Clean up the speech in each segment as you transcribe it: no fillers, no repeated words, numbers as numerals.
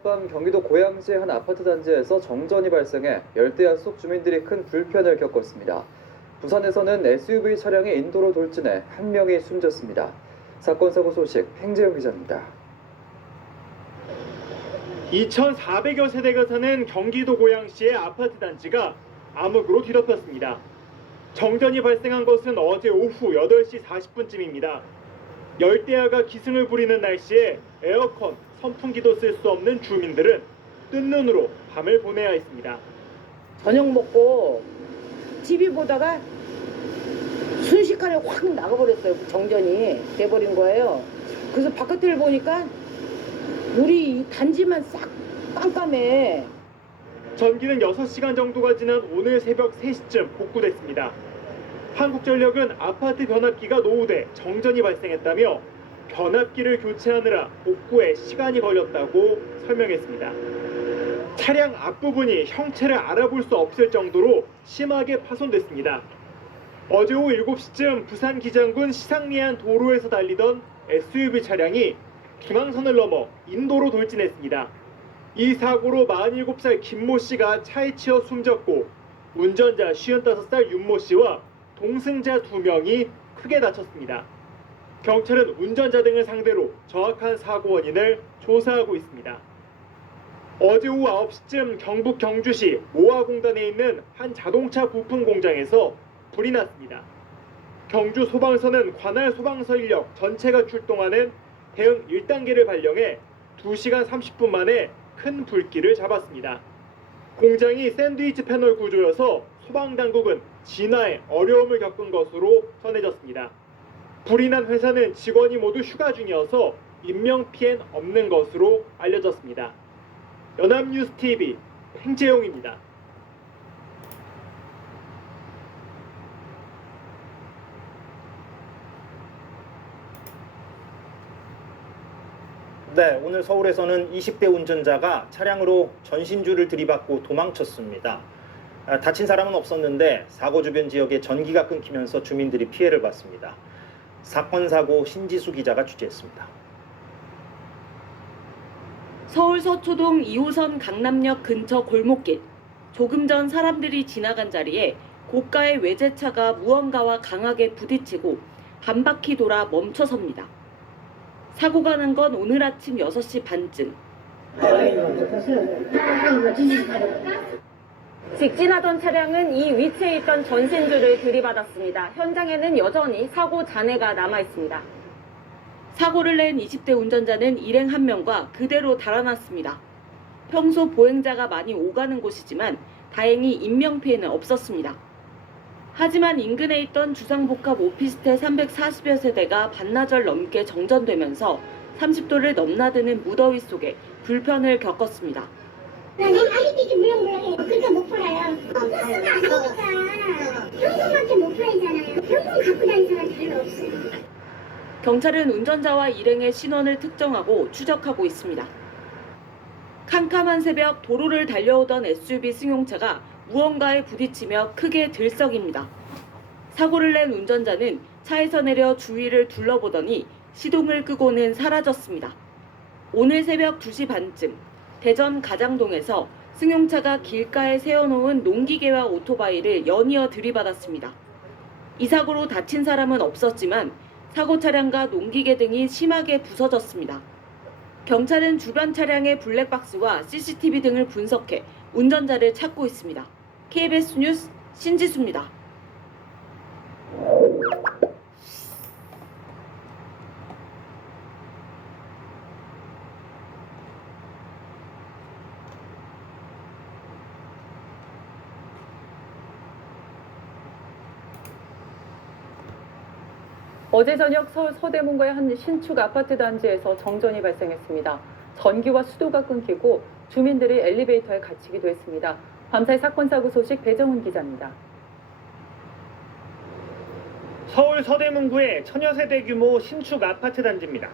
밤 경기도 고양시의 한 아파트 단지에서 정전이 발생해 열대야 속 주민들이 큰 불편을 겪었습니다. 부산에서는 SUV 차량이 인도로 돌진해 한 명이 숨졌습니다. 사건 사고 소식 팽재용 기자입니다. 2,400여 세대가 사는 경기도 고양시의 아파트 단지가 암흑으로 뒤덮였습니다. 정전이 발생한 것은 어제 오후 8시 40분쯤입니다. 열대야가 기승을 부리는 날씨에 에어컨, 선풍기도 쓸 수 없는 주민들은 뜬 눈으로 밤을 보내야 했습니다. 저녁 먹고 TV 보다가 순식간에 확 나가버렸어요. 정전이 돼버린 거예요. 그래서 바깥을 보니까 우리 이 단지만 싹 깜깜해. 전기는 6시간 정도가 지난 오늘 새벽 3시쯤 복구됐습니다. 한국전력은 아파트 변압기가 노후돼 정전이 발생했다며 변압기를 교체하느라 복구에 시간이 걸렸다고 설명했습니다. 차량 앞부분이 형체를 알아볼 수 없을 정도로 심하게 파손됐습니다. 어제 오후 7시쯤 부산 기장군 시상리안 도로에서 달리던 SUV 차량이 중앙선을 넘어 인도로 돌진했습니다. 이 사고로 47살 김모 씨가 차에 치여 숨졌고 운전자 55살 윤모 씨와 동승자 2명이 크게 다쳤습니다. 경찰은 운전자 등을 상대로 정확한 사고 원인을 조사하고 있습니다. 어제 오후 9시쯤 경북 경주시 모아공단에 있는 한 자동차 부품 공장에서 불이 났습니다. 경주 소방서는 관할 소방서 인력 전체가 출동하는 대응 1단계를 발령해 2시간 30분 만에 큰 불길을 잡았습니다. 공장이 샌드위치 패널 구조여서 소방당국은 진화에 어려움을 겪은 것으로 전해졌습니다. 불이 난 회사는 직원이 모두 휴가 중이어서 인명피해는 없는 것으로 알려졌습니다. 연합뉴스TV 팽재용입니다. 네, 오늘 서울에서는 20대 운전자가 차량으로 전신주를 들이받고 도망쳤습니다. 다친 사람은 없었는데 사고 주변 지역에 전기가 끊기면서 주민들이 피해를 봤습니다. 사건 사고 신지수 기자가 취재했습니다. 서울 서초동 2호선 강남역 근처 골목길. 조금 전 사람들이 지나간 자리에 고가의 외제차가 무언가와 강하게 부딪히고 반 바퀴 돌아 멈춰섭니다. 사고가 난 건 오늘 아침 6시 반쯤. 직진하던 차량은 이 위치에 있던 전신주를 들이받았습니다. 현장에는 여전히 사고 잔해가 남아 있습니다. 사고를 낸 20대 운전자는 일행 1명과 그대로 달아났습니다. 평소 보행자가 많이 오가는 곳이지만 다행히 인명피해는 없었습니다. 하지만 인근에 있던 주상복합 오피스텔 340여 세대가 반나절 넘게 정전되면서 30도를 넘나드는 무더위 속에 불편을 겪었습니다. 아이들이 물렁물렁해. 그러니까 못 팔아요. 버스가 아니니까 현금밖에 못 팔잖아요. 현금 갖고 다니는 사람 별로 없어요. 경찰은 운전자와 일행의 신원을 특정하고 추적하고 있습니다. 캄캄한 새벽 도로를 달려오던 SUV 승용차가 무언가에 부딪히며 크게 들썩입니다. 사고를 낸 운전자는 차에서 내려 주위를 둘러보더니 시동을 끄고는 사라졌습니다. 오늘 새벽 2시 반쯤 대전 가장동에서 승용차가 길가에 세워놓은 농기계와 오토바이를 연이어 들이받았습니다. 이 사고로 다친 사람은 없었지만 사고 차량과 농기계 등이 심하게 부서졌습니다. 경찰은 주변 차량의 블랙박스와 CCTV 등을 분석해 운전자를 찾고 있습니다. KBS 뉴스 신지수입니다. 어제 저녁 서울 서대문구의 한 신축 아파트 단지에서 정전이 발생했습니다. 전기와 수도가 끊기고 주민들이 엘리베이터에 갇히기도 했습니다. 밤사이 사건 사고 소식 배정훈 기자입니다. 서울 서대문구의 천여 세대 규모 신축 아파트 단지입니다.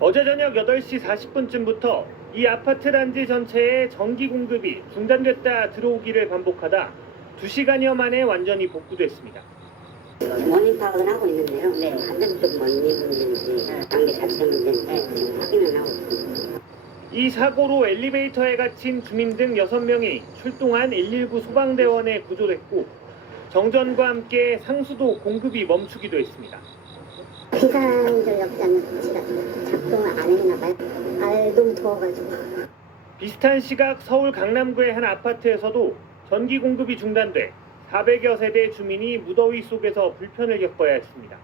어제 저녁 8시 40분쯤부터 이 아파트 단지 전체에 전기 공급이 중단됐다 들어오기를 반복하다 2시간여 만에 완전히 복구됐습니다. 모닝 파악은 하고 있는데요. 네. 한전도 모닝 문제인지 장비 자체 문제인지 지금 확인을 하고 있습니다. 이 사고로 엘리베이터에 갇힌 주민 등 6명이 출동한 119 소방대원에 구조됐고 정전과 함께 상수도 공급이 멈추기도 했습니다. 비상전력자는 지가 작동을 안 했나 봐요. 너무 더워가지고. 비슷한 시각 서울 강남구의 한 아파트에서도 전기 공급이 중단돼 400여 세대 주민이 무더위 속에서 불편을 겪어야 했습니다.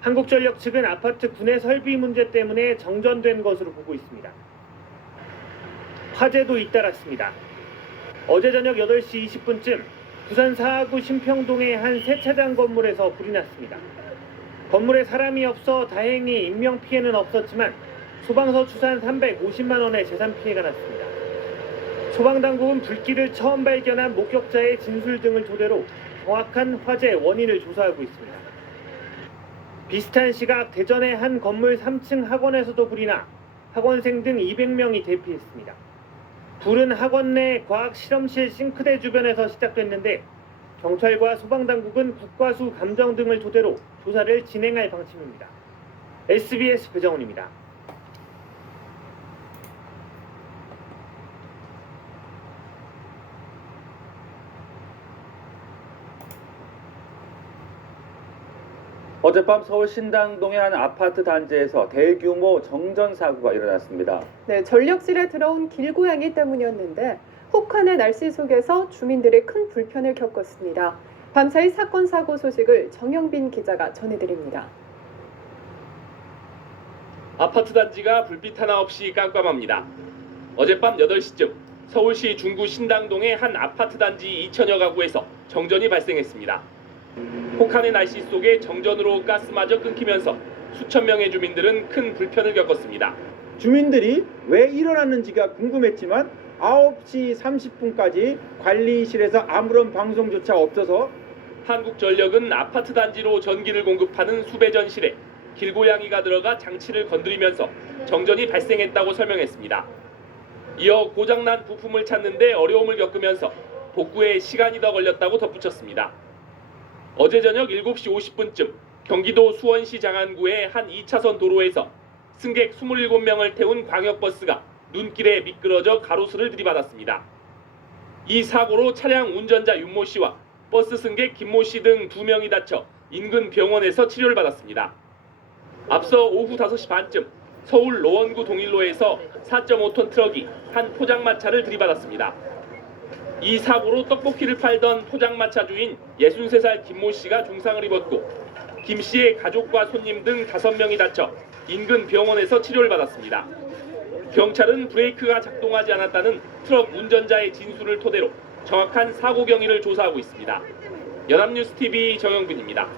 한국전력 측은 아파트 구내 설비 문제 때문에 정전된 것으로 보고 있습니다. 화재도 잇따랐습니다. 어제 저녁 8시 20분쯤 부산 사하구 신평동의 한 세차장 건물에서 불이 났습니다. 건물에 사람이 없어 다행히 인명피해는 없었지만 소방서 추산 350만 원의 재산 피해가 났습니다. 소방당국은 불길을 처음 발견한 목격자의 진술 등을 토대로 정확한 화재 원인을 조사하고 있습니다. 비슷한 시각 대전의 한 건물 3층 학원에서도 불이 나 학원생 등 200명이 대피했습니다. 불은 학원 내 과학 실험실 싱크대 주변에서 시작됐는데 경찰과 소방당국은 국과수 감정 등을 토대로 조사를 진행할 방침입니다. SBS 배정훈입니다. 어젯밤 서울 신당동의 한 아파트 단지에서 대규모 정전 사고가 일어났습니다. 네, 전력실에 들어온 길고양이 때문이었는데 혹한의 날씨 속에서 주민들이 큰 불편을 겪었습니다. 밤사이 사건 사고 소식을 정영빈 기자가 전해드립니다. 아파트 단지가 불빛 하나 없이 깜깜합니다. 어젯밤 8시쯤 서울시 중구 신당동의 한 아파트 단지 2천여 가구에서 정전이 발생했습니다. 혹한의 날씨 속에 정전으로 가스마저 끊기면서 수천 명의 주민들은 큰 불편을 겪었습니다. 주민들이 왜 일어났는지가 궁금했지만 9시 30분까지 관리실에서 아무런 방송조차 없어서 한국전력은 아파트 단지로 전기를 공급하는 수배전실에 길고양이가 들어가 장치를 건드리면서 정전이 발생했다고 설명했습니다. 이어 고장난 부품을 찾는데 어려움을 겪으면서 복구에 시간이 더 걸렸다고 덧붙였습니다. 어제 저녁 7시 50분쯤 경기도 수원시 장안구의 한 2차선 도로에서 승객 27명을 태운 광역버스가 눈길에 미끄러져 가로수를 들이받았습니다. 이 사고로 차량 운전자 윤모 씨와 버스 승객 김모 씨 등 2명이 다쳐 인근 병원에서 치료를 받았습니다. 앞서 오후 5시 반쯤 서울 노원구 동일로에서 4.5톤 트럭이 한 포장마차를 들이받았습니다. 이 사고로 떡볶이를 팔던 포장마차 주인 63살 김모 씨가 중상을 입었고 김 씨의 가족과 손님 등 5명이 다쳐 인근 병원에서 치료를 받았습니다. 경찰은 브레이크가 작동하지 않았다는 트럭 운전자의 진술을 토대로 정확한 사고 경위를 조사하고 있습니다. 연합뉴스TV 정영빈입니다.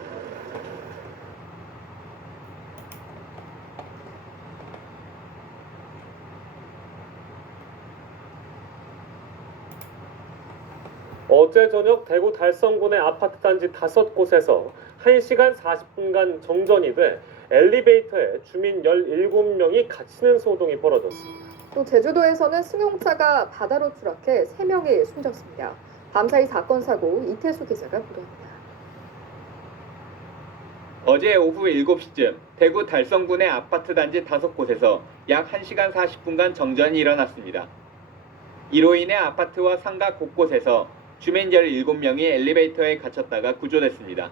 어제 저녁 대구 달성군의 아파트 단지 5곳에서 1시간 40분간 정전이 돼 엘리베이터에 주민 17명이 갇히는 소동이 벌어졌습니다. 또 제주도에서는 승용차가 바다로 추락해 3명이 숨졌습니다. 밤사이 사건 사고 이태수 기자가 보도합니다. 어제 오후 7시쯤 대구 달성군의 아파트 단지 5곳에서 약 1시간 40분간 정전이 일어났습니다. 이로 인해 아파트와 상가 곳곳에서 주민 17명이 엘리베이터에 갇혔다가 구조됐습니다.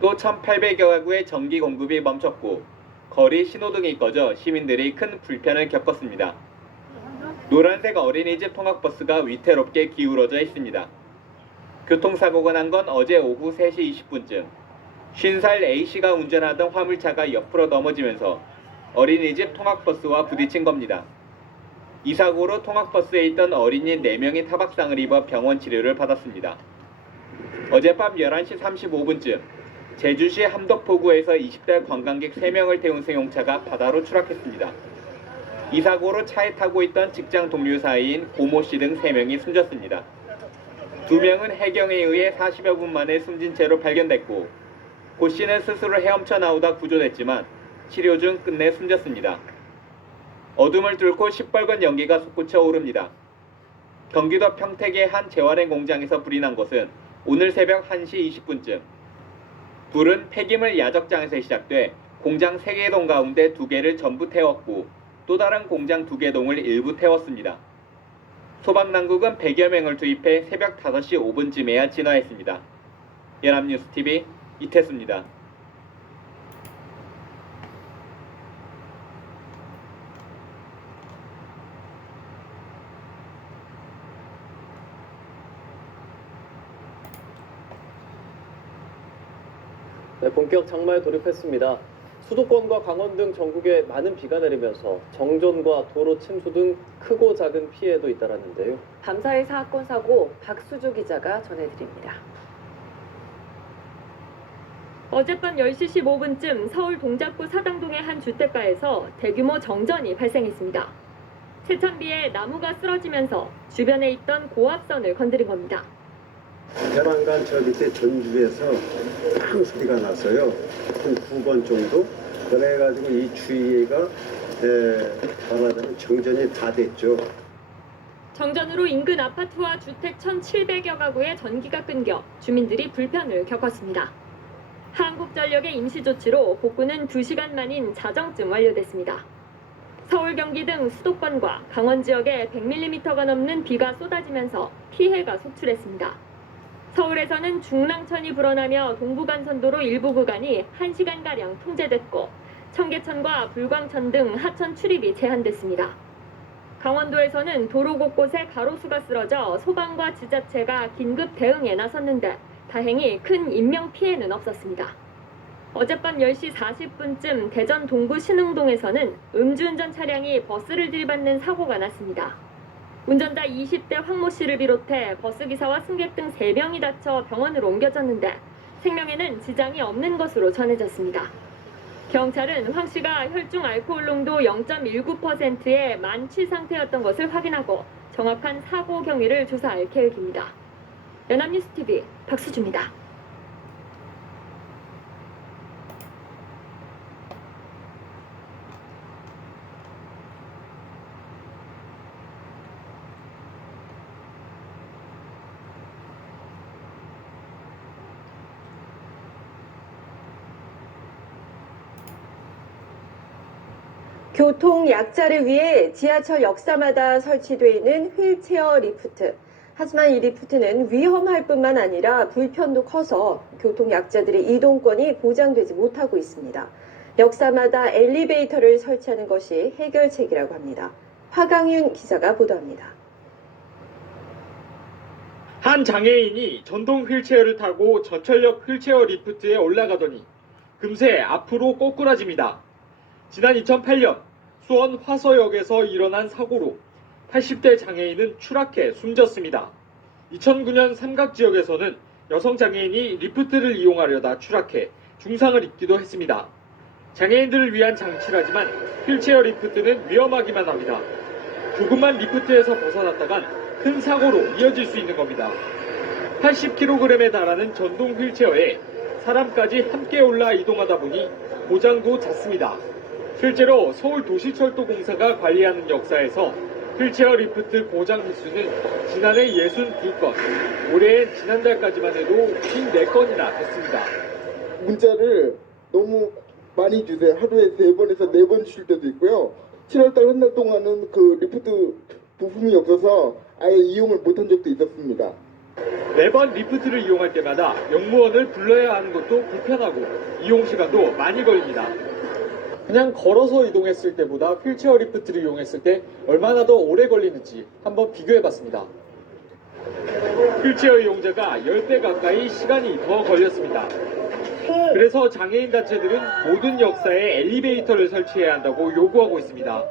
또 1,800여 가구의 전기 공급이 멈췄고 거리 신호등이 꺼져 시민들이 큰 불편을 겪었습니다. 노란색 어린이집 통학버스가 위태롭게 기울어져 있습니다. 교통사고가 난 건 어제 오후 3시 20분쯤 50살 A씨가 운전하던 화물차가 옆으로 넘어지면서 어린이집 통학버스와 부딪힌 겁니다. 이 사고로 통학버스에 있던 어린이 4명이 타박상을 입어 병원 치료를 받았습니다. 어젯밤 11시 35분쯤 제주시 함덕포구에서 20대 관광객 3명을 태운 승용차가 바다로 추락했습니다. 이 사고로 차에 타고 있던 직장 동료 사이인 고모 씨 등 3명이 숨졌습니다. 2명은 해경에 의해 40여 분 만에 숨진 채로 발견됐고 고 씨는 스스로 헤엄쳐 나오다 구조됐지만 치료 중 끝내 숨졌습니다. 어둠을 뚫고 시뻘건 연기가 솟구쳐 오릅니다. 경기도 평택의 한 재활용 공장에서 불이 난 것은 오늘 새벽 1시 20분쯤. 불은 폐기물 야적장에서 시작돼 공장 3개 동 가운데 2개를 전부 태웠고 또 다른 공장 2개 동을 일부 태웠습니다. 소방당국은 100여 명을 투입해 새벽 5시 5분쯤에야 진화했습니다. 연합뉴스TV 이태수입니다. 네, 본격 장마에 돌입했습니다. 수도권과 강원 등 전국에 많은 비가 내리면서 정전과 도로 침수 등 크고 작은 피해도 잇따랐는데요. 밤사이 사건 사고 박수주 기자가 전해드립니다. 어젯밤 10시 15분쯤 서울 동작구 사당동의 한 주택가에서 대규모 정전이 발생했습니다. 세찬비에 나무가 쓰러지면서 주변에 있던 고압선을 건드린 겁니다. 배란간 저 밑에 전주에서 빵 소리가 났어요. 한 9번 정도. 그래가지고 이 주위가 말하자면 정전이 다 됐죠. 정전으로 인근 아파트와 주택 1,700여 가구의 전기가 끊겨 주민들이 불편을 겪었습니다. 한국전력의 임시조치로 복구는 2시간 만인 자정쯤 완료됐습니다. 서울, 경기 등 수도권과 강원 지역에 100mm가 넘는 비가 쏟아지면서 피해가 속출했습니다. 서울에서는 중랑천이 불어나며 동부간선도로 일부 구간이 1시간가량 통제됐고 청계천과 불광천 등 하천 출입이 제한됐습니다. 강원도에서는 도로 곳곳에 가로수가 쓰러져 소방과 지자체가 긴급 대응에 나섰는데 다행히 큰 인명피해는 없었습니다. 어젯밤 10시 40분쯤 대전 동구 신흥동에서는 음주운전 차량이 버스를 들이받는 사고가 났습니다. 운전자 20대 황모 씨를 비롯해 버스기사와 승객 등 3명이 다쳐 병원으로 옮겨졌는데 생명에는 지장이 없는 것으로 전해졌습니다. 경찰은 황 씨가 혈중 알코올 농도 0.19%의 만취 상태였던 것을 확인하고 정확한 사고 경위를 조사할 계획입니다. 연합뉴스TV 박수주입니다. 교통 약자를 위해 지하철 역사마다 설치되어 있는 휠체어 리프트. 하지만 이 리프트는 위험할 뿐만 아니라 불편도 커서 교통 약자들의 이동권이 보장되지 못하고 있습니다. 역사마다 엘리베이터를 설치하는 것이 해결책이라고 합니다. 화강윤 기자가 보도합니다. 한 장애인이 전동 휠체어를 타고 저철력 휠체어 리프트에 올라가더니 금세 앞으로 꼬꾸라집니다. 지난 2008년 수원 화서역에서 일어난 사고로 80대 장애인은 추락해 숨졌습니다. 2009년 삼각지역에서는 여성 장애인이 리프트를 이용하려다 추락해 중상을 입기도 했습니다. 장애인들을 위한 장치라지만 휠체어 리프트는 위험하기만 합니다. 조금만 리프트에서 벗어났다간 큰 사고로 이어질 수 있는 겁니다. 80kg에 달하는 전동 휠체어에 사람까지 함께 올라 이동하다 보니 고장도 잦습니다. 실제로 서울도시철도공사가 관리하는 역사에서 휠체어 리프트 고장 횟수는 지난해 62건, 올해엔 지난달까지만 해도 54건이나 됐습니다. 문자를 너무 많이 주세요. 하루에 3번에서 4번 줄 때도 있고요. 7월달 한 달 동안은 그 리프트 부품이 없어서 아예 이용을 못한 적도 있었습니다. 매번 리프트를 이용할 때마다 영무원을 불러야 하는 것도 불편하고 이용 시간도 많이 걸립니다. 그냥 걸어서 이동했을 때보다 휠체어 리프트를 이용했을 때 얼마나 더 오래 걸리는지 한번 비교해봤습니다. 휠체어 이용자가 10배 가까이 시간이 더 걸렸습니다. 그래서 장애인 단체들은 모든 역사에 엘리베이터를 설치해야 한다고 요구하고 있습니다.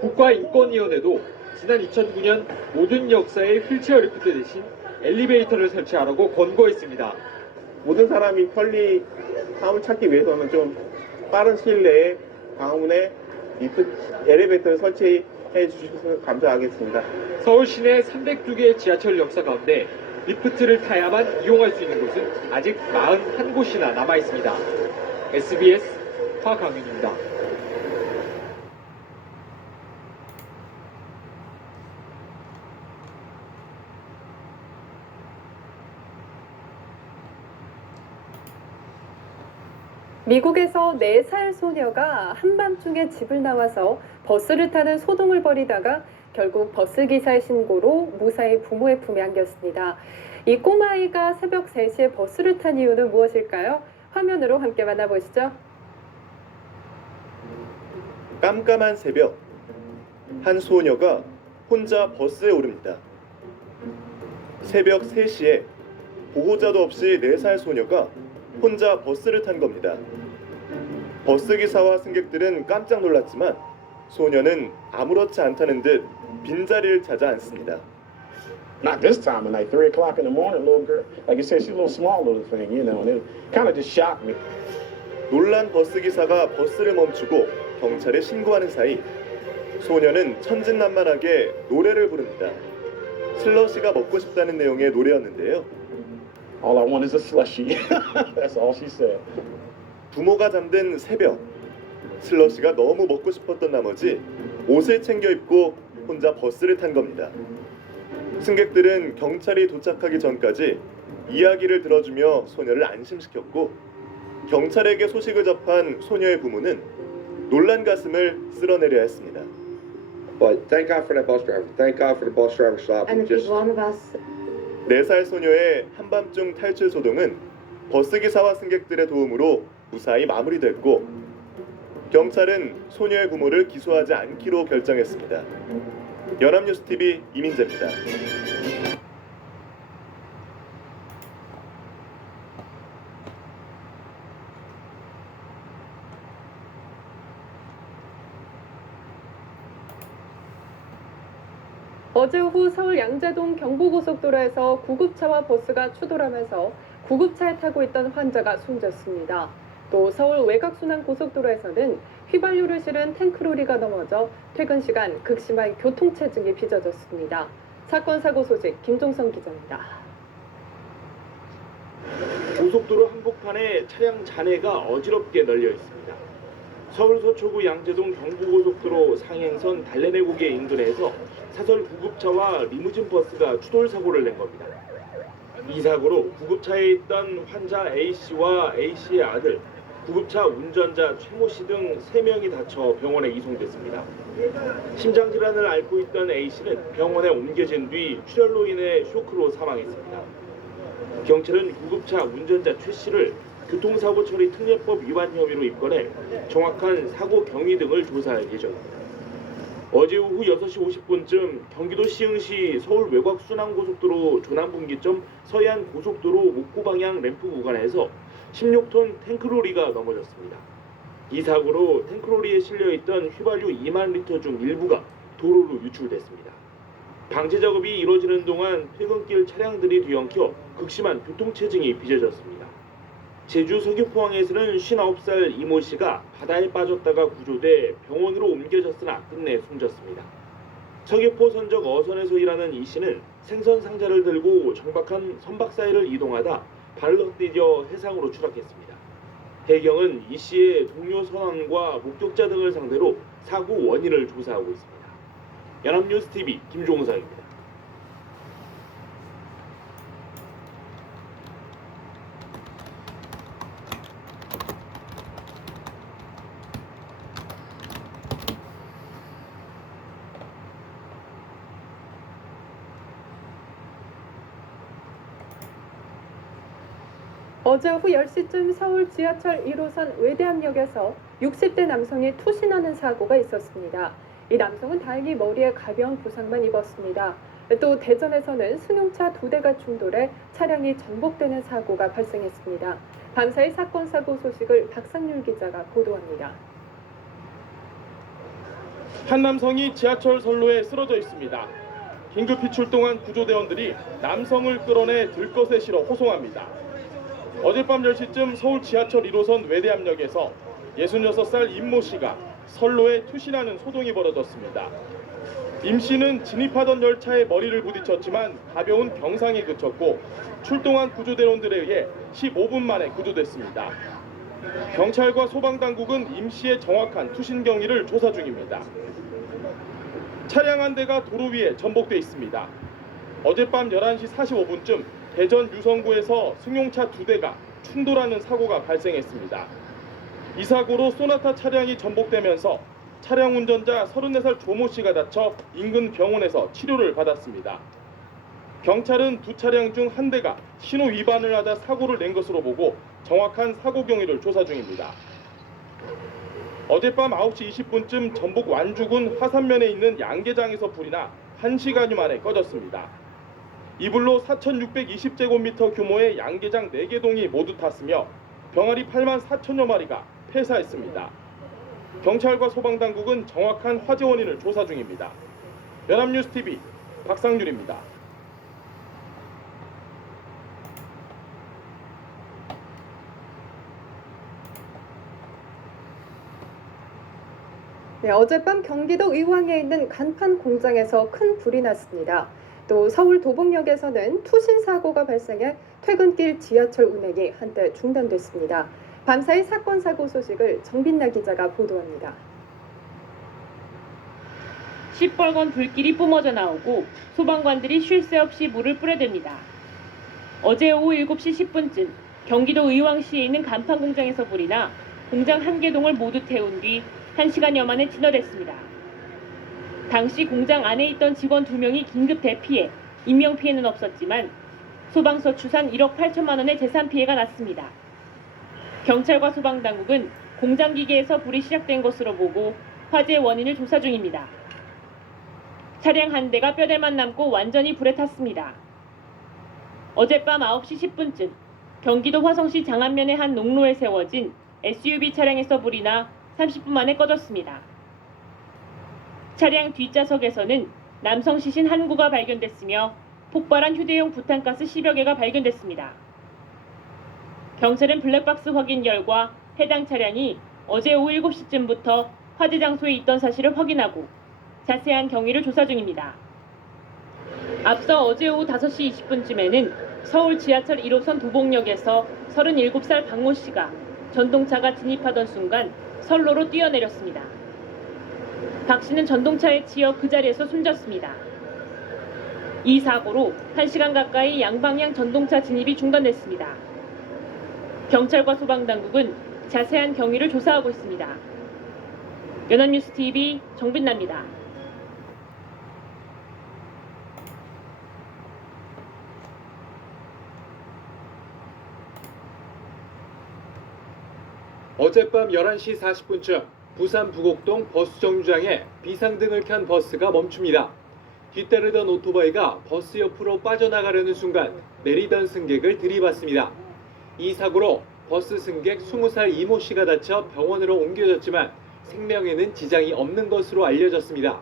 국가인권위원회도 지난 2009년 모든 역사에 휠체어 리프트 대신 엘리베이터를 설치하라고 권고했습니다. 모든 사람이 편리 삶을 찾기 위해서는 좀 빠른 시일 내에 광화문에 엘리베이터를 설치해 주셔서 감사하겠습니다. 서울 시내 302개의 지하철 역사 가운데 리프트를 타야만 이용할 수 있는 곳은 아직 41곳이나 남아 있습니다. SBS 화강윤입니다. 미국에서 4살 소녀가 한밤중에 집을 나와서 버스를 타는 소동을 벌이다가 결국 버스 기사의 신고로 무사히 부모의 품에 안겼습니다. 이 꼬마아이가 새벽 3시에 버스를 탄 이유는 무엇일까요? 화면으로 함께 만나보시죠. 깜깜한 새벽, 한 소녀가 혼자 버스에 오릅니다. 새벽 3시에 보호자도 없이 4살 소녀가 혼자 버스를 탄 겁니다. 버스 기사와 승객들은 깜짝 놀랐지만 소녀는 아무렇지 않다는 듯 빈자리를 찾아 앉습니다. Not this time of night, 3 o'clock in the morning, little girl. Like you said, she's a little small little thing, you know, and it kind of just shocked me. 놀란 버스 기사가 버스를 멈추고 경찰에 신고하는 사이 소녀는 천진난만하게 노래를 부릅니다. 슬러시가 먹고 싶다는 내용의 노래였는데요. All I want is a slushy. That's all she said. 부모가 잠든 새벽, 슬러시가 너무 먹고 싶었던 나머지 옷을 챙겨 입고 혼자 버스를 탄 겁니다. 승객들은 경찰이 도착하기 전까지 이야기를 들어주며 소녀를 안심시켰고 경찰에게 소식을 접한 소녀의 부모는 놀란 가슴을 쓸어내려 했습니다. But thank God for that bus driver. Thank God for the bus driver stop. And the people on the bus. 4살 소녀의 한밤중 탈출 소동은 버스 기사와 승객들의 도움으로 무사히 마무리됐고 경찰은 소녀의 부모를 기소하지 않기로 결정했습니다. 연합뉴스TV 이민재입니다. 어제 오후 서울 양재동 경부고속도로에서 구급차와 버스가 추돌하면서 구급차에 타고 있던 환자가 숨졌습니다. 또 서울 외곽순환고속도로에서는 휘발유를 실은 탱크로리가 넘어져 퇴근 시간 극심한 교통체증이 빚어졌습니다. 사건 사고 소식 김종성 기자입니다. 고속도로 한복판에 차량 잔해가 어지럽게 널려 있습니다. 서울 서초구 양재동 경부고속도로 상행선 달래내고개 인근에서 사설 구급차와 리무진 버스가 추돌 사고를 낸 겁니다. 이 사고로 구급차에 있던 환자 A씨와 A씨의 아들, 구급차 운전자 최모 씨 등 3명이 다쳐 병원에 이송됐습니다. 심장질환을 앓고 있던 A씨는 병원에 옮겨진 뒤 출혈로 인해 쇼크로 사망했습니다. 경찰은 구급차 운전자 최 씨를 교통사고 처리 특례법 위반 혐의로 입건해 정확한 사고 경위 등을 조사할 예정입니다. 어제 오후 6시 50분쯤 경기도 시흥시 서울 외곽순환고속도로 조남분기점 서해안 고속도로 목포 방향 램프 구간에서 16톤 탱크로리가 넘어졌습니다. 이 사고로 탱크로리에 실려있던 휘발유 2만 리터 중 일부가 도로로 유출됐습니다. 방제 작업이 이루어지는 동안 퇴근길 차량들이 뒤엉켜 극심한 교통체증이 빚어졌습니다. 제주 서귀포항에서는 59살 이모 씨가 바다에 빠졌다가 구조돼 병원으로 옮겨졌으나 끝내 숨졌습니다. 서귀포 선적 어선에서 일하는 이 씨는 생선 상자를 들고 정박한 선박 사이를 이동하다 발을 헛디뎌 해상으로 추락했습니다. 해경은 이 씨의 동료 선원과 목격자 등을 상대로 사고 원인을 조사하고 있습니다. 연합뉴스TV 김종상입니다. 어제 오후 10시쯤 서울 지하철 1호선 외대암역에서 60대 남성이 투신하는 사고가 있었습니다. 이 남성은 다행히 머리에 가벼운 부상만 입었습니다. 또 대전에서는 승용차 2대가 충돌해 차량이 전복되는 사고가 발생했습니다. 밤사이 사건 사고 소식을 박상률 기자가 보도합니다. 한 남성이 지하철 선로에 쓰러져 있습니다. 긴급히 출동한 구조대원들이 남성을 끌어내 들것에 실어 호송합니다. 어젯밤 10시쯤 서울 지하철 1호선 외대암역에서 66살 임모 씨가 선로에 투신하는 소동이 벌어졌습니다. 임 씨는 진입하던 열차에 머리를 부딪혔지만 가벼운 경상에 그쳤고 출동한 구조대원들에 의해 15분 만에 구조됐습니다. 경찰과 소방당국은 임 씨의 정확한 투신 경위를 조사 중입니다. 차량 한 대가 도로 위에 전복돼 있습니다. 어젯밤 11시 45분쯤 대전 유성구에서 승용차 2대가 충돌하는 사고가 발생했습니다. 이 사고로 소나타 차량이 전복되면서 차량 운전자 34살 조모 씨가 다쳐 인근 병원에서 치료를 받았습니다. 경찰은 두 차량 중 한 대가 신호 위반을 하다 사고를 낸 것으로 보고 정확한 사고 경위를 조사 중입니다. 어젯밤 9시 20분쯤 전북 완주군 화산면에 있는 양계장에서 불이 나 1시간여 만에 꺼졌습니다. 이 불로 4,620제곱미터 규모의 양계장 4개 동이 모두 탔으며 병아리 8만 4천여 마리가 폐사했습니다. 경찰과 소방당국은 정확한 화재 원인을 조사 중입니다. 연합뉴스TV 박상률입니다. 네, 어젯밤 경기도 의왕에 있는 간판 공장에서 큰 불이 났습니다. 또 서울 도봉역에서는 투신 사고가 발생해 퇴근길 지하철 운행이 한때 중단됐습니다. 밤사이 사건 사고 소식을 정빈나 기자가 보도합니다. 시뻘건 불길이 뿜어져 나오고 소방관들이 쉴 새 없이 물을 뿌려댑니다. 어제 오후 7시 10분쯤 경기도 의왕시에 있는 간판 공장에서 불이 나 공장 한 개 동을 모두 태운 뒤 1시간여 만에 진화됐습니다. 당시 공장 안에 있던 직원 2명이 긴급 대피해 인명피해는 없었지만 소방서 추산 1억 8천만 원의 재산 피해가 났습니다. 경찰과 소방당국은 공장 기계에서 불이 시작된 것으로 보고 화재 원인을 조사 중입니다. 차량 한 대가 뼈대만 남고 완전히 불에 탔습니다. 어젯밤 9시 10분쯤 경기도 화성시 장안면의 한 농로에 세워진 SUV 차량에서 불이 나 30분 만에 꺼졌습니다. 차량 뒷좌석에서는 남성 시신 한 구가 발견됐으며 폭발한 휴대용 부탄가스 10여 개가 발견됐습니다. 경찰은 블랙박스 확인 결과 해당 차량이 어제 오후 7시쯤부터 화재 장소에 있던 사실을 확인하고 자세한 경위를 조사 중입니다. 앞서 어제 오후 5시 20분쯤에는 서울 지하철 1호선 도봉역에서 37살 박모 씨가 전동차가 진입하던 순간 선로로 뛰어내렸습니다. 박 씨는 전동차에 치여 그 자리에서 숨졌습니다. 이 사고로 1시간 가까이 양방향 전동차 진입이 중단됐습니다. 경찰과 소방당국은 자세한 경위를 조사하고 있습니다. 연합뉴스TV 정빈나입니다. 어젯밤 11시 40분쯤 부산 부곡동 버스 정류장에 비상등을 켠 버스가 멈춥니다. 뒤따르던 오토바이가 버스 옆으로 빠져나가려는 순간 내리던 승객을 들이받습니다. 이 사고로 버스 승객 20살 이모 씨가 다쳐 병원으로 옮겨졌지만 생명에는 지장이 없는 것으로 알려졌습니다.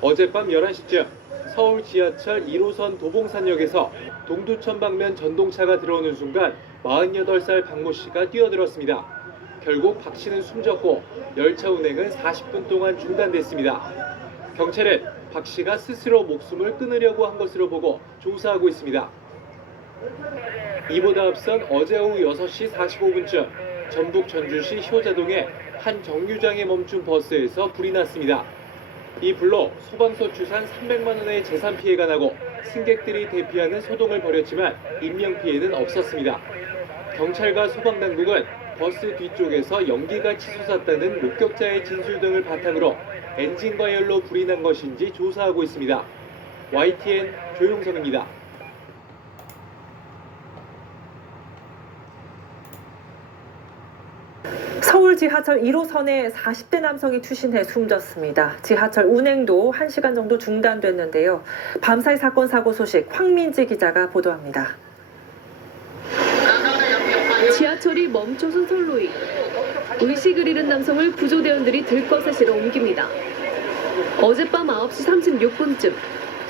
어젯밤 11시쯤 서울 지하철 1호선 도봉산역에서 동두천 방면 전동차가 들어오는 순간 48살 박모 씨가 뛰어들었습니다. 결국 박 씨는 숨졌고 열차 운행은 40분 동안 중단됐습니다. 경찰은 박 씨가 스스로 목숨을 끊으려고 한 것으로 보고 조사하고 있습니다. 이보다 앞선 어제 오후 6시 45분쯤 전북 전주시 효자동의 한 정류장에 멈춘 버스에서 불이 났습니다. 이 불로 소방서 추산 300만 원의 재산 피해가 나고 승객들이 대피하는 소동을 벌였지만 인명피해는 없었습니다. 경찰과 소방당국은 버스 뒤쪽에서 연기가 치솟았다는 목격자의 진술 등을 바탕으로 엔진 과열로 불이 난 것인지 조사하고 있습니다. YTN 조용성입니다. 서울 지하철 1호선에 40대 남성이 투신해 숨졌습니다. 지하철 운행도 1시간 정도 중단됐는데요. 밤사이 사건 사고 소식 황민지 기자가 보도합니다. 지하철이 멈춰선 선로위. 의식을 잃은 남성을 구조대원들이 들것에 옮깁니다. 어젯밤 9시 36분쯤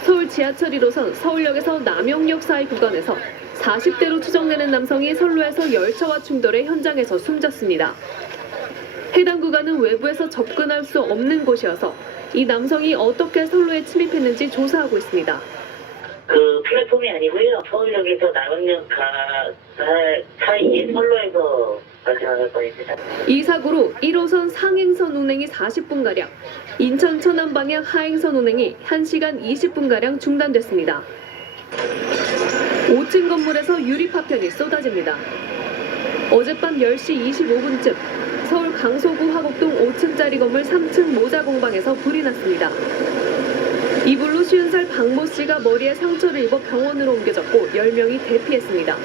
서울 지하철 1호선 서울역에서 남영역 사이 구간에서 40대로 추정되는 남성이 선로에서 열차와 충돌해 현장에서 숨졌습니다. 해당 구간은 외부에서 접근할 수 없는 곳이어서 이 남성이 어떻게 선로에 침입했는지 조사하고 있습니다. 그 플랫폼이 아니고요. 서울역에서 남영역 사이에 선로에서 발생한 건입니다. 이 사고로 1호선 상행선 운행이 40분가량, 인천 천안 방향 하행선 운행이 1시간 20분가량 중단됐습니다. 5층 건물에서 유리 파편이 쏟아집니다. 어젯밤 10시 25분쯤 서울 강서구 화곡동 5층짜리 건물 3층 모자 공방에서 불이 났습니다. 이 불로 50살 박모 씨가 머리에 상처를 입어 병원으로 옮겨졌고 10명이 대피했습니다.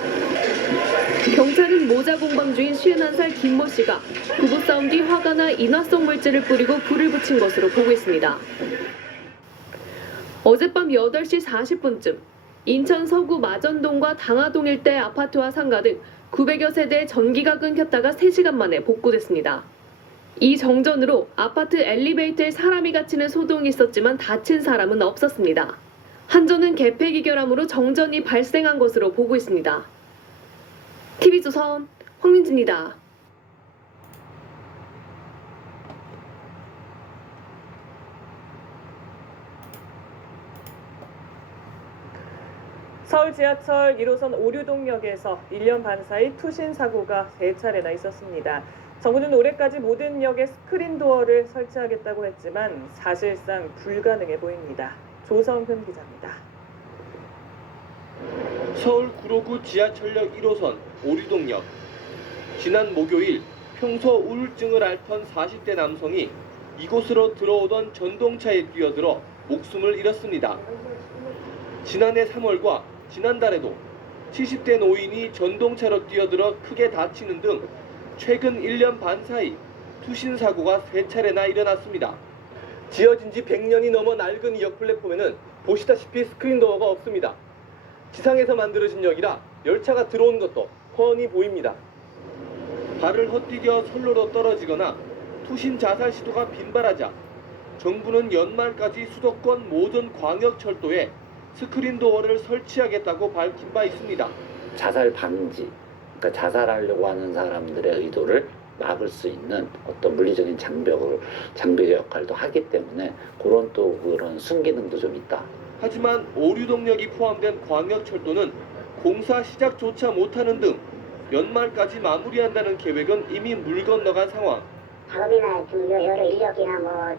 경찰은 모자 공방 주인 51살 김모 씨가 부부싸움 뒤 화가 나 인화성 물질을 뿌리고 불을 붙인 것으로 보고 있습니다. 어젯밤 8시 40분쯤 인천 서구 마전동과 당하동 일대 아파트와 상가 등 900여 세대의 전기가 끊겼다가 3시간 만에 복구됐습니다. 이 정전으로 아파트 엘리베이터에 사람이 갇히는 소동이 있었지만 다친 사람은 없었습니다. 한전은 개폐기결함으로 정전이 발생한 것으로 보고 있습니다. TV조선 황민지입니다. 서울 지하철 1호선 오류동역에서 1년 반 사이 투신 사고가 3차례나 있었습니다. 정부는 올해까지 모든 역에 스크린 도어를 설치하겠다고 했지만 사실상 불가능해 보입니다. 조성흠 기자입니다. 서울 구로구 지하철역 1호선 오류동역. 지난 목요일 평소 우울증을 앓던 40대 남성이 이곳으로 들어오던 전동차에 뛰어들어 목숨을 잃었습니다. 지난해 3월과 지난달에도 70대 노인이 전동차로 뛰어들어 크게 다치는 등 최근 1년 반 사이 투신 사고가 3차례나 일어났습니다. 지어진 지 100년이 넘어 낡은 이 역 플랫폼에는 보시다시피 스크린 도어가 없습니다. 지상에서 만들어진 역이라 열차가 들어오는 것도 훤히 보입니다. 발을 헛디뎌 선로로 떨어지거나 투신 자살 시도가 빈발하자 정부는 연말까지 수도권 모든 광역철도에 스크린 도어를 설치하겠다고 밝힌 바 있습니다. 자살 방지, 그러니까 자살하려고 하는 사람들의 의도를 막을 수 있는 어떤 물리적인 장벽의 역할도 하기 때문에 그런 순기능도 좀 있다. 하지만 오류동역이 포함된 광역철도는 공사 시작조차 못하는 등 연말까지 마무리한다는 계획은 이미 물 건너간 상황. 작업이나 좀 여러 인력이나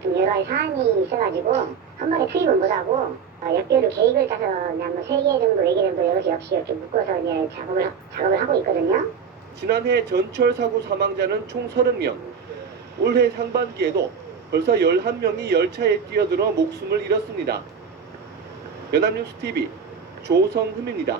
좀 여러 가지 사안이 있어가지고 한 번에 투입을 못하고 역별로 계획을 짜서 그냥 3개 정도, 4개 정도 여럿이 역시 이렇게 묶어서 이제 작업을 하고 있거든요. 지난해 전철 사고 사망자는 총 30명. 올해 상반기에도 벌써 11명이 열차에 뛰어들어 목숨을 잃었습니다. 연합뉴스 TV 조성흠입니다.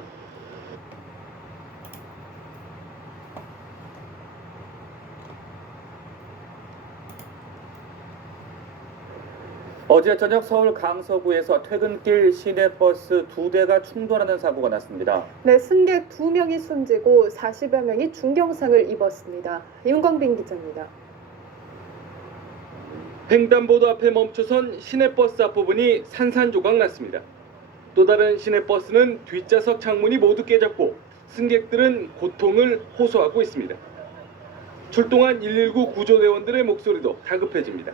어제 저녁 서울 강서구에서 퇴근길 시내버스 2대가 충돌하는 사고가 났습니다. 네, 승객 2명이 숨지고 40여 명이 중경상을 입었습니다. 윤광빈 기자입니다. 횡단보도 앞에 멈춰선 시내버스 앞부분이 산산조각 났습니다. 또 다른 시내버스는 뒷좌석 창문이 모두 깨졌고 승객들은 고통을 호소하고 있습니다. 출동한 119 구조대원들의 목소리도 다급해집니다.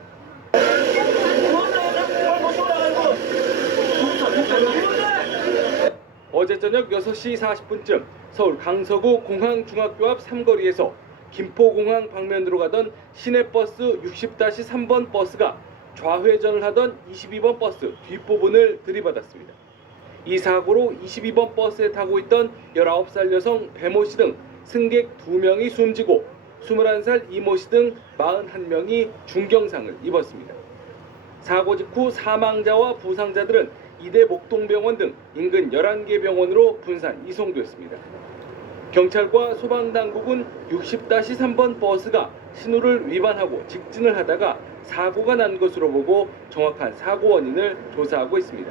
어제 저녁 6시 40분쯤 서울 강서구 공항중학교 앞 삼거리에서 김포공항 방면으로 가던 시내버스 60-3번 버스가 좌회전을 하던 22번 버스 뒷부분을 들이받았습니다. 이 사고로 22번 버스에 타고 있던 19살 여성 배모 씨 등 승객 2명이 숨지고 21살 이모 씨 등 41명이 중경상을 입었습니다. 사고 직후 사망자와 부상자들은 이대 목동병원 등 인근 11개 병원으로 분산 이송됐습니다. 경찰과 소방당국은 60-3번 버스가 신호를 위반하고 직진을 하다가 사고가 난 것으로 보고 정확한 사고 원인을 조사하고 있습니다.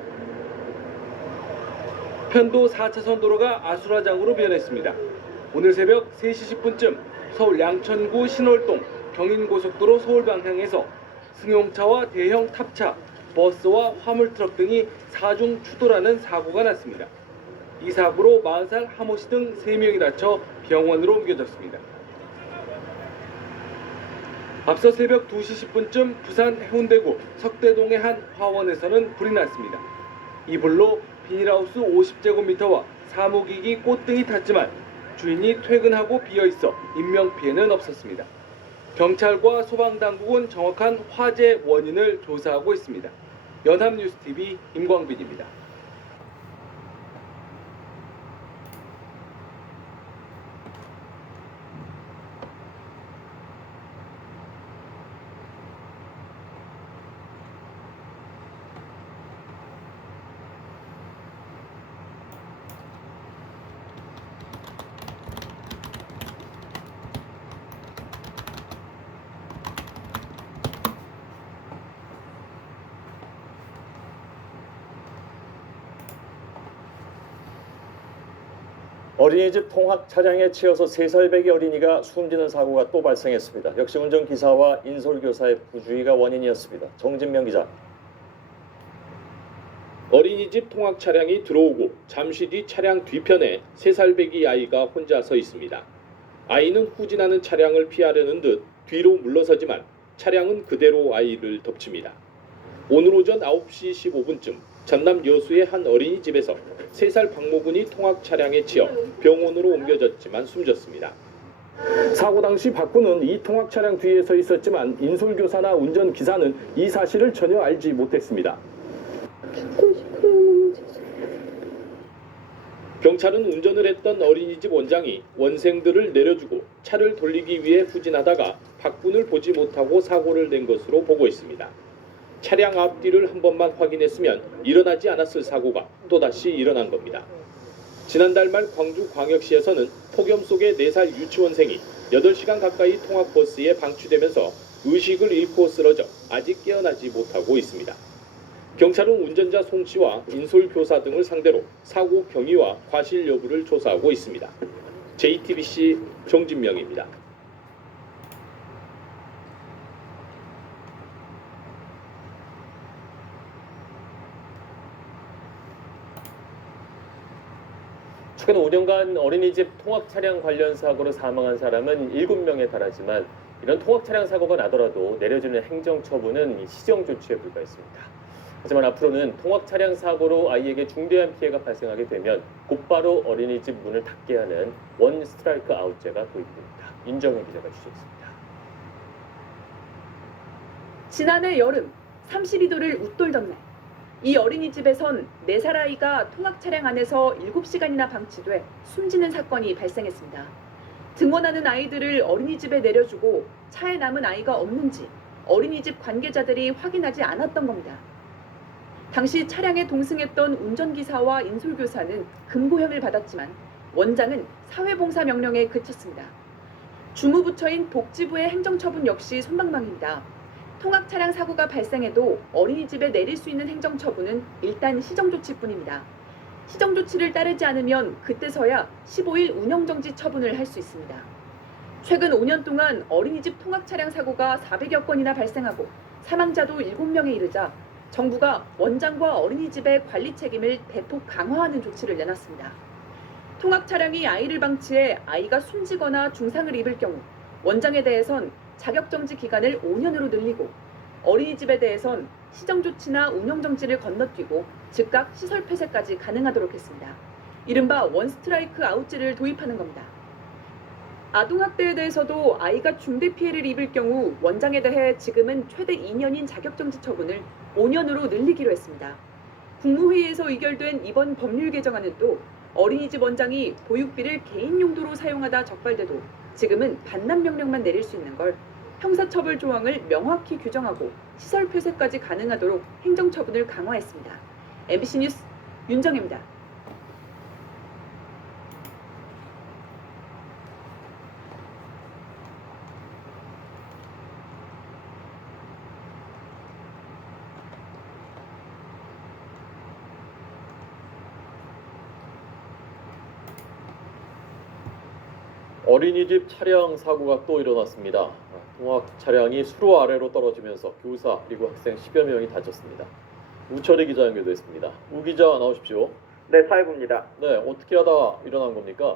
편도 4차선 도로가 아수라장으로 변했습니다. 오늘 새벽 3시 10분쯤 서울 양천구 신월동 경인고속도로 서울 방향에서 승용차와 대형 탑차, 버스와 화물트럭 등이 사중 추돌하는 사고가 났습니다. 이 사고로 40살 하모 씨 등 3명이 다쳐 병원으로 옮겨졌습니다. 앞서 새벽 2시 10분쯤 부산 해운대구 석대동의 한 화원에서는 불이 났습니다. 이 불로 비닐하우스 50제곱미터와 사무기기 꽃등이 탔지만 주인이 퇴근하고 비어있어 인명피해는 없었습니다. 경찰과 소방당국은 정확한 화재 원인을 조사하고 있습니다. 연합뉴스TV 임광빈입니다. 어린이집 통학 차량에 치여서 3살배기 어린이가 숨지는 사고가 또 발생했습니다. 역시 운전기사와 인솔교사의 부주의가 원인이었습니다. 정진명 기자. 어린이집 통학 차량이 들어오고 잠시 뒤 차량 뒤편에 3살배기 아이가 혼자 서 있습니다. 아이는 후진하는 차량을 피하려는 듯 뒤로 물러서지만 차량은 그대로 아이를 덮칩니다. 오늘 오전 9시 15분쯤 전남 여수의 한 어린이집에서 3살 박모군이 통학 차량에 치여 병원으로 옮겨졌지만 숨졌습니다. 사고 당시 박군은 이 통학 차량 뒤에 서 있었지만 인솔교사나 운전기사는 이 사실을 전혀 알지 못했습니다. 경찰은 운전을 했던 어린이집 원장이 원생들을 내려주고 차를 돌리기 위해 후진하다가 박군을 보지 못하고 사고를 낸 것으로 보고 있습니다. 차량 앞뒤를 한 번만 확인했으면 일어나지 않았을 사고가 또다시 일어난 겁니다. 지난달 말 광주광역시에서는 폭염 속에 4살 유치원생이 8시간 가까이 통학버스에 방치되면서 의식을 잃고 쓰러져 아직 깨어나지 못하고 있습니다. 경찰은 운전자 송씨와 인솔교사 등을 상대로 사고 경위와 과실 여부를 조사하고 있습니다. JTBC 정진명입니다. 최근 5년간 어린이집 통학 차량 관련 사고로 사망한 사람은 7명에 달하지만 이런 통학 차량 사고가 나더라도 내려지는 행정 처분은 시정 조치에 불과했습니다. 하지만 앞으로는 통학 차량 사고로 아이에게 중대한 피해가 발생하게 되면 곧바로 어린이집 문을 닫게 하는 원 스트라이크 아웃제가 도입됩니다. 윤정현 기자가 취재했습니다. 지난해 여름 32도를 웃돌던 날, 이 어린이집에선 4살 아이가 통학 차량 안에서 7시간이나 방치돼 숨지는 사건이 발생했습니다. 등원하는 아이들을 어린이집에 내려주고 차에 남은 아이가 없는지 어린이집 관계자들이 확인하지 않았던 겁니다. 당시 차량에 동승했던 운전기사와 인솔교사는 금고형을 받았지만 원장은 사회봉사 명령에 그쳤습니다. 주무부처인 복지부의 행정처분 역시 솜방망입니다. 통학 차량 사고가 발생해도 어린이집에 내릴 수 있는 행정처분은 일단 시정조치뿐입니다. 시정조치를 따르지 않으면 그때서야 15일 운영정지 처분을 할 수 있습니다. 최근 5년 동안 어린이집 통학 차량 사고가 400여 건이나 발생하고 사망자도 7명에 이르자 정부가 원장과 어린이집의 관리 책임을 대폭 강화하는 조치를 내놨습니다. 통학 차량이 아이를 방치해 아이가 숨지거나 중상을 입을 경우 원장에 대해선 자격정지 기간을 5년으로 늘리고 어린이집에 대해선 시정조치나 운영정지를 건너뛰고 즉각 시설 폐쇄까지 가능하도록 했습니다. 이른바 원스트라이크 아웃제를 도입하는 겁니다. 아동학대에 대해서도 아이가 중대 피해를 입을 경우 원장에 대해 지금은 최대 2년인 자격정지 처분을 5년으로 늘리기로 했습니다. 국무회의에서 의결된 이번 법률 개정안은 또 어린이집 원장이 보육비를 개인 용도로 사용하다 적발돼도 지금은 반납 명령만 내릴 수 있는 걸 형사처벌 조항을 명확히 규정하고 시설 폐쇄까지 가능하도록 행정처분을 강화했습니다. MBC 뉴스 윤정혜입니다. 어린이집 차량 사고가 또 일어났습니다. 통학 차량이 수로 아래로 떨어지면서 교사 그리고 학생 10여 명이 다쳤습니다. 우철희 기자 연결됐습니다. 우 기자 나오십시오. 네, 사회부입니다. 네, 어떻게 하다 일어난 겁니까?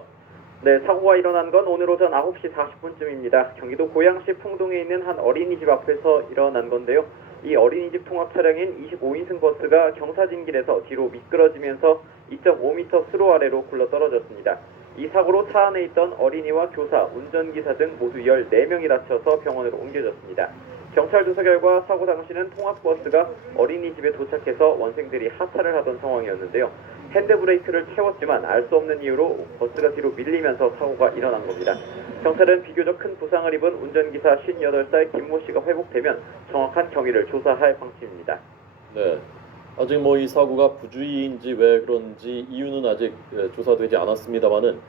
네, 사고가 일어난 건 오늘 오전 9시 40분쯤입니다. 경기도 고양시 풍동에 있는 한 어린이집 앞에서 일어난 건데요. 이 어린이집 통학 차량인 25인승 버스가 경사진길에서 뒤로 미끄러지면서 2.5m 수로 아래로 굴러 떨어졌습니다. 이 사고로 차 안에 있던 어린이와 교사, 운전기사 등 모두 14명이 다쳐서 병원으로 옮겨졌습니다. 경찰 조사 결과 사고 당시는 통학버스가 어린이집에 도착해서 원생들이 하차를 하던 상황이었는데요. 핸드브레이크를 채웠지만 알 수 없는 이유로 버스가 뒤로 밀리면서 사고가 일어난 겁니다. 경찰은 비교적 큰 부상을 입은 운전기사 58살 김모 씨가 회복되면 정확한 경위를 조사할 방침입니다. 네, 아직 이 사고가 부주의인지 왜 그런지 이유는 아직 조사되지 않았습니다만은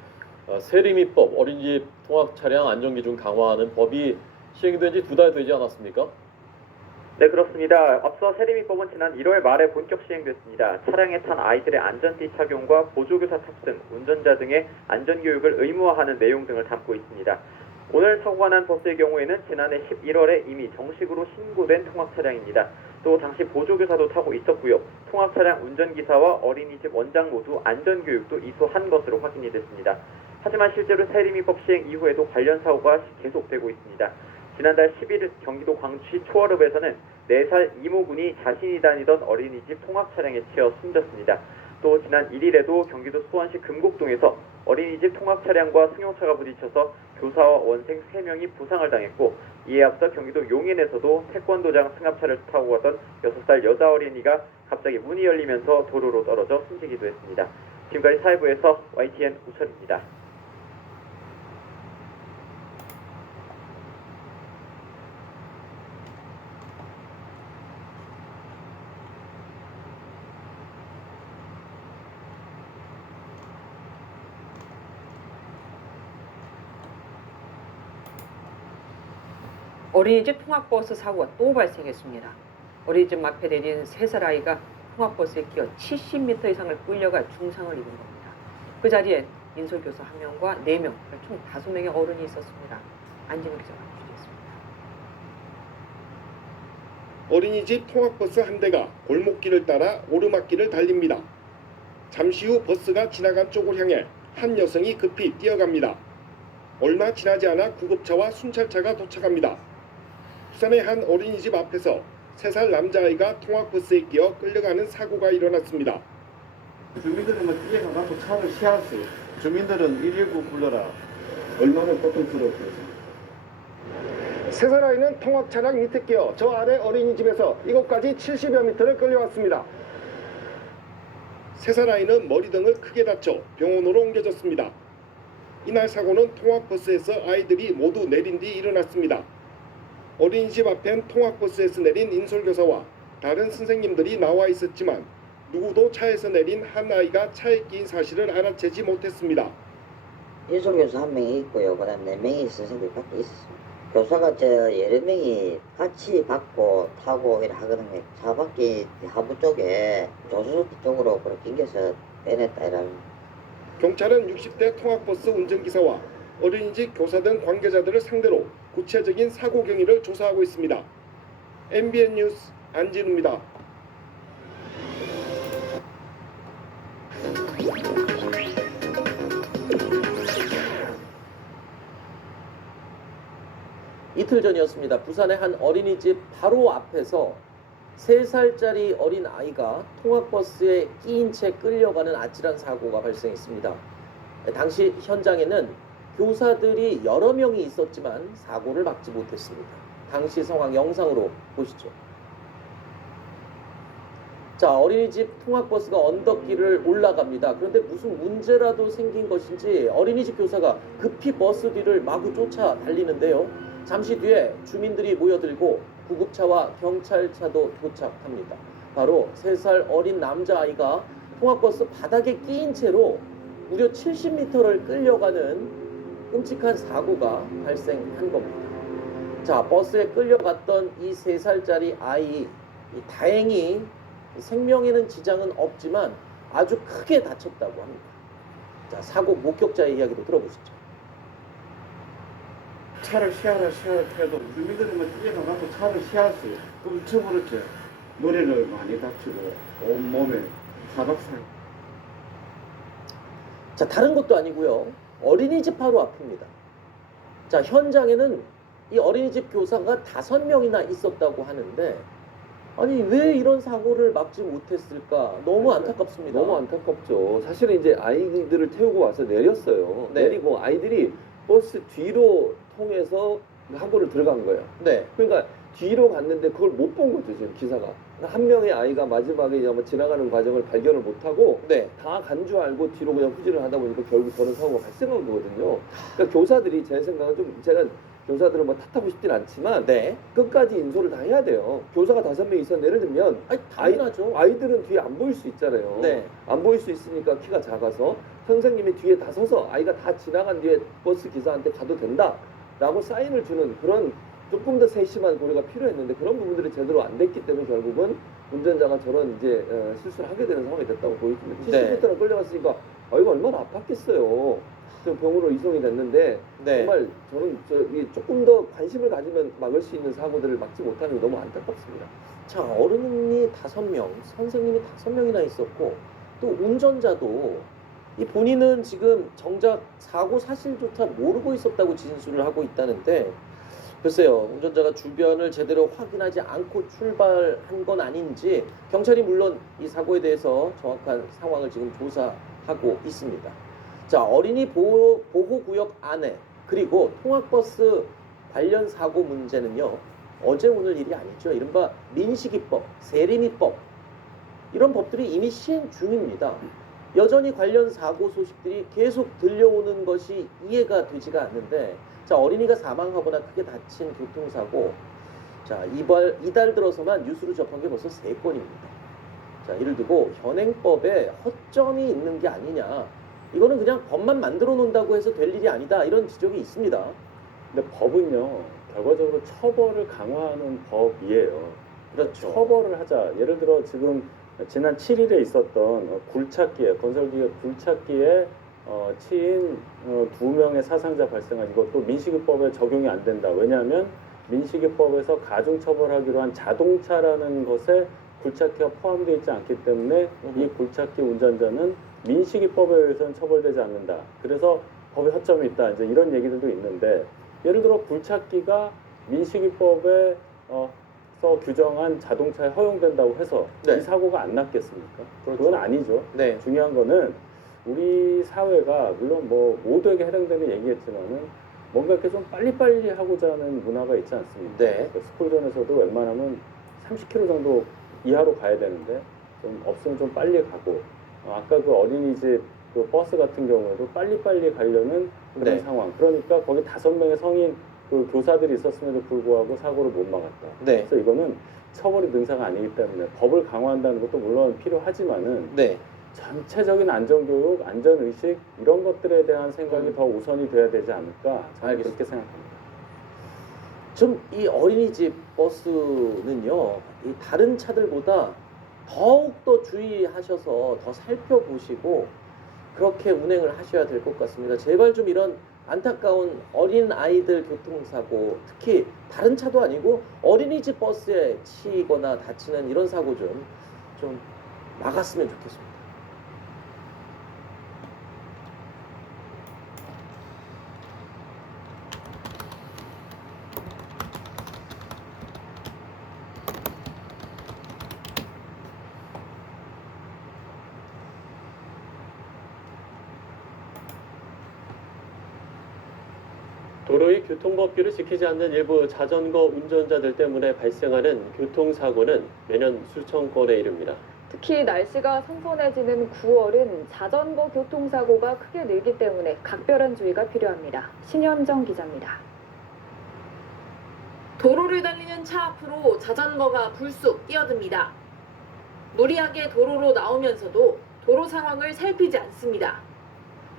세리미법 어린이집 통학 차량 안전기준 강화하는 법이 시행된 지 2달 되지 않았습니까? 네, 그렇습니다. 앞서 세림이법은 지난 1월 말에 본격 시행됐습니다. 차량에 탄 아이들의 안전띠 착용과 보조교사 탑승, 운전자 등의 안전교육을 의무화하는 내용 등을 담고 있습니다. 오늘 사고가 난 버스의 경우에는 지난해 11월에 이미 정식으로 신고된 통학차량입니다. 또 당시 보조교사도 타고 있었고요. 통학차량 운전기사와 어린이집 원장 모두 안전교육도 이수한 것으로 확인이 됐습니다. 하지만 실제로 세림이법 시행 이후에도 관련 사고가 계속되고 있습니다. 지난달 11일 경기도 광주시 초월읍에서는 4살 이모군이 자신이 다니던 어린이집 통학차량에 치여 숨졌습니다. 또 지난 1일에도 경기도 수원시 금곡동에서 어린이집 통학차량과 승용차가 부딪혀서 교사와 원생 3명이 부상을 당했고, 이에 앞서 경기도 용인에서도 태권도장 승합차를 타고 가던 6살 여자 어린이가 갑자기 문이 열리면서 도로로 떨어져 숨지기도 했습니다. 지금까지 사회부에서 YTN 우철입니다. 어린이집 통학버스 사고가 또 발생했습니다. 어린이집 앞에 내린 3살 아이가 통학버스에 끼어 70m 이상을 끌려가 중상을 입은 겁니다. 그 자리에 인솔교사 1명과 4명, 총 5명의 어른이 있었습니다. 안진우 기자가 취재했습니다. 어린이집 통학버스 한 대가 골목길을 따라 오르막길을 달립니다. 잠시 후 버스가 지나간 쪽을 향해 한 여성이 급히 뛰어갑니다. 얼마 지나지 않아 구급차와 순찰차가 도착합니다. 부산의 한 어린이집 앞에서 3살 남자아이가 통학버스에 끼어 끌려가는 사고가 일어났습니다. 주민들은 뛰어가서 차를 시야했어요. 주민들은 119 불러라. 얼마나 고통스러웠어요. 3살 아이는 통학차량 밑에 끼어 저 아래 어린이집에서 이곳까지 70여 미터를 끌려왔습니다. 3살 아이는 머리 등을 크게 다쳐 병원으로 옮겨졌습니다. 이날 사고는 통학버스에서 아이들이 모두 내린 뒤 일어났습니다. 어린이집 앞엔 통학버스에서 내린 인솔교사와 다른 선생님들이 나와 있었지만 누구도 차에서 내린 한 아이가 차에 끼인 사실을 알아채지 못했습니다. 인솔교사 1명이 있고요. 그 다음 4명의 선생님들이 밖에 있었습니다. 교사가 여러 명이 같이 받고 타고 이렇게 하거든요. 차 밖에 하부 쪽에 조수석기 쪽으로 그렇게 낑겨서 빼냈다 이런. 경찰은 60대 통학버스 운전기사와 어린이집 교사 등 관계자들을 상대로 구체적인 사고 경위를 조사하고 있습니다. MBN 뉴스 안진우입니다. 이틀 전이었습니다. 부산의 한 어린이집 바로 앞에서 3살짜리 어린 아이가 통학버스에 끼인 채 끌려가는 아찔한 사고가 발생했습니다. 당시 현장에는 교사들이 여러 명이 있었지만 사고를 막지 못했습니다. 당시 상황 영상으로 보시죠. 자, 어린이집 통학버스가 언덕길을 올라갑니다. 그런데 무슨 문제라도 생긴 것인지 어린이집 교사가 급히 버스 뒤를 마구 쫓아 달리는데요. 잠시 뒤에 주민들이 모여들고 구급차와 경찰차도 도착합니다. 바로 3살 어린 남자아이가 통학버스 바닥에 끼인 채로 무려 70m를 끌려가는 끔찍한 사고가 발생한 겁니다. 자, 버스에 끌려갔던 이 3살짜리 아이, 다행히 생명에는 지장은 없지만 아주 크게 다쳤다고 합니다. 자, 사고 목격자의 이야기도 들어보시죠. 차를 시야라 해도 주민들은 뛰어가서 차를 시야했어요. 엄청 그렇죠. 머리를 많이 다치고 온몸에 사박살. 자, 다른 것도 아니고요. 어린이집 바로 앞입니다. 자, 현장에는 이 어린이집 교사가 5명이나 있었다고 하는데, 아니 왜 이런 사고를 막지 못했을까? 너무 안타깝습니다. 너무 안타깝죠. 사실은 이제 아이들을 태우고 와서 내렸어요. 네. 내리고 아이들이 버스 뒤로 통해서 학교를 들어간 거예요. 네. 그러니까 뒤로 갔는데 그걸 못 본 거죠, 지금 기사가. 한 명의 아이가 마지막에 아마 지나가는 과정을 발견을 못하고 다 간 줄 알고 뒤로 그냥 후진을 하다 보니까 결국 저런 사고가 발생한 거거든요. 그러니까 교사들이 제 생각은 좀, 제가 교사들은 뭐 탓하고 싶진 않지만 끝까지 인솔을 다 해야 돼요. 교사가 5명 있었는데 예를 들면 당연하죠. 아이들은 뒤에 안 보일 수 있잖아요. 네. 안 보일 수 있으니까 키가 작아서 선생님이 뒤에 다 서서 아이가 다 지나간 뒤에 버스 기사한테 가도 된다 라고 사인을 주는 그런 조금 더 세심한 고려가 필요했는데 그런 부분들이 제대로 안 됐기 때문에 결국은 운전자가 저런 이제 실수를 하게 되는 상황이 됐다고 보여집니다. 네. 70m나 끌려갔으니까 이거 얼마나 아팠겠어요. 좀 병으로 이송이 됐는데 네. 정말 저는 조금 더 관심을 가지면 막을 수 있는 사고들을 막지 못하는 게 너무 안타깝습니다. 자, 어른이 5명, 선생님이 5명이나 있었고 또 운전자도 이 본인은 지금 정작 사고 사실조차 모르고 있었다고 진술을 하고 있다는데 글쎄요, 운전자가 주변을 제대로 확인하지 않고 출발한 건 아닌지 경찰이 물론 이 사고에 대해서 정확한 상황을 지금 조사하고 있습니다. 자, 어린이 보호구역 안에 그리고 통학버스 관련 사고 문제는요, 어제 오늘 일이 아니죠. 이른바 민식이법, 세리미법 이런 법들이 이미 시행 중입니다. 여전히 관련 사고 소식들이 계속 들려오는 것이 이해가 되지가 않는데, 자, 어린이가 사망하거나 크게 다친 교통사고, 자, 이달 들어서만 뉴스로 접한 게 벌써 3건입니다. 자, 이를 두고 현행법에 허점이 있는 게 아니냐, 이거는 그냥 법만 만들어 놓는다고 해서 될 일이 아니다, 이런 지적이 있습니다. 근데 법은요, 결과적으로 처벌을 강화하는 법이에요. 그렇죠. 처벌을 하자. 예를 들어 지금 지난 7일에 있었던 굴착기에, 건설기계 굴착기에 치인 2명의 사상자 발생한 이것도 민식이법에 적용이 안 된다. 왜냐하면 민식이법에서 가중처벌하기로 한 자동차라는 것에 굴착기가 포함되어 있지 않기 때문에 이 굴착기 운전자는 민식이법에 의해서는 처벌되지 않는다. 그래서 법에 허점이 있다. 이제 이런 얘기들도 있는데, 예를 들어 굴착기가 민식이법에 규정한 자동차에 허용된다고 해서 네. 이 사고가 안 났겠습니까? 그렇죠. 그건 아니죠. 네. 중요한 거는 우리 사회가 물론 뭐 모두에게 해당되는 얘기겠지만은 뭔가 이렇게 좀 빨리빨리 하고자 하는 문화가 있지 않습니까? 네. 스쿨존에서도 웬만하면 30km 정도 이하로 가야 되는데 좀 없으면 좀 빨리 가고, 아까 그 어린이집 그 버스 같은 경우에도 빨리빨리 가려는 그런 네. 상황. 그러니까 거기 5명의 성인 그 교사들이 있었음에도 불구하고 사고를 못 막았다. 네. 그래서 이거는 처벌이 능사가 아니기 때문에 법을 강화한다는 것도 물론 필요하지만은 네. 전체적인 안전교육, 안전의식 이런 것들에 대한 생각이 더 우선이 돼야 되지 않을까, 저는 그렇게 생각합니다. 좀 이 어린이집 버스는요, 이 다른 차들보다 더욱더 주의하셔서 더 살펴보시고 그렇게 운행을 하셔야 될 것 같습니다. 제발 좀 이런 안타까운 어린 아이들 교통사고, 특히 다른 차도 아니고 어린이집 버스에 치이거나 다치는 이런 사고 좀 막았으면 좋겠습니다. 도로의 교통법규를 지키지 않는 일부 자전거 운전자들 때문에 발생하는 교통사고는 매년 수천 건에 이릅니다. 특히 날씨가 선선해지는 9월은 자전거 교통사고가 크게 늘기 때문에 각별한 주의가 필요합니다. 신현정 기자입니다. 도로를 달리는 차 앞으로 자전거가 불쑥 뛰어듭니다. 무리하게 도로로 나오면서도 도로 상황을 살피지 않습니다.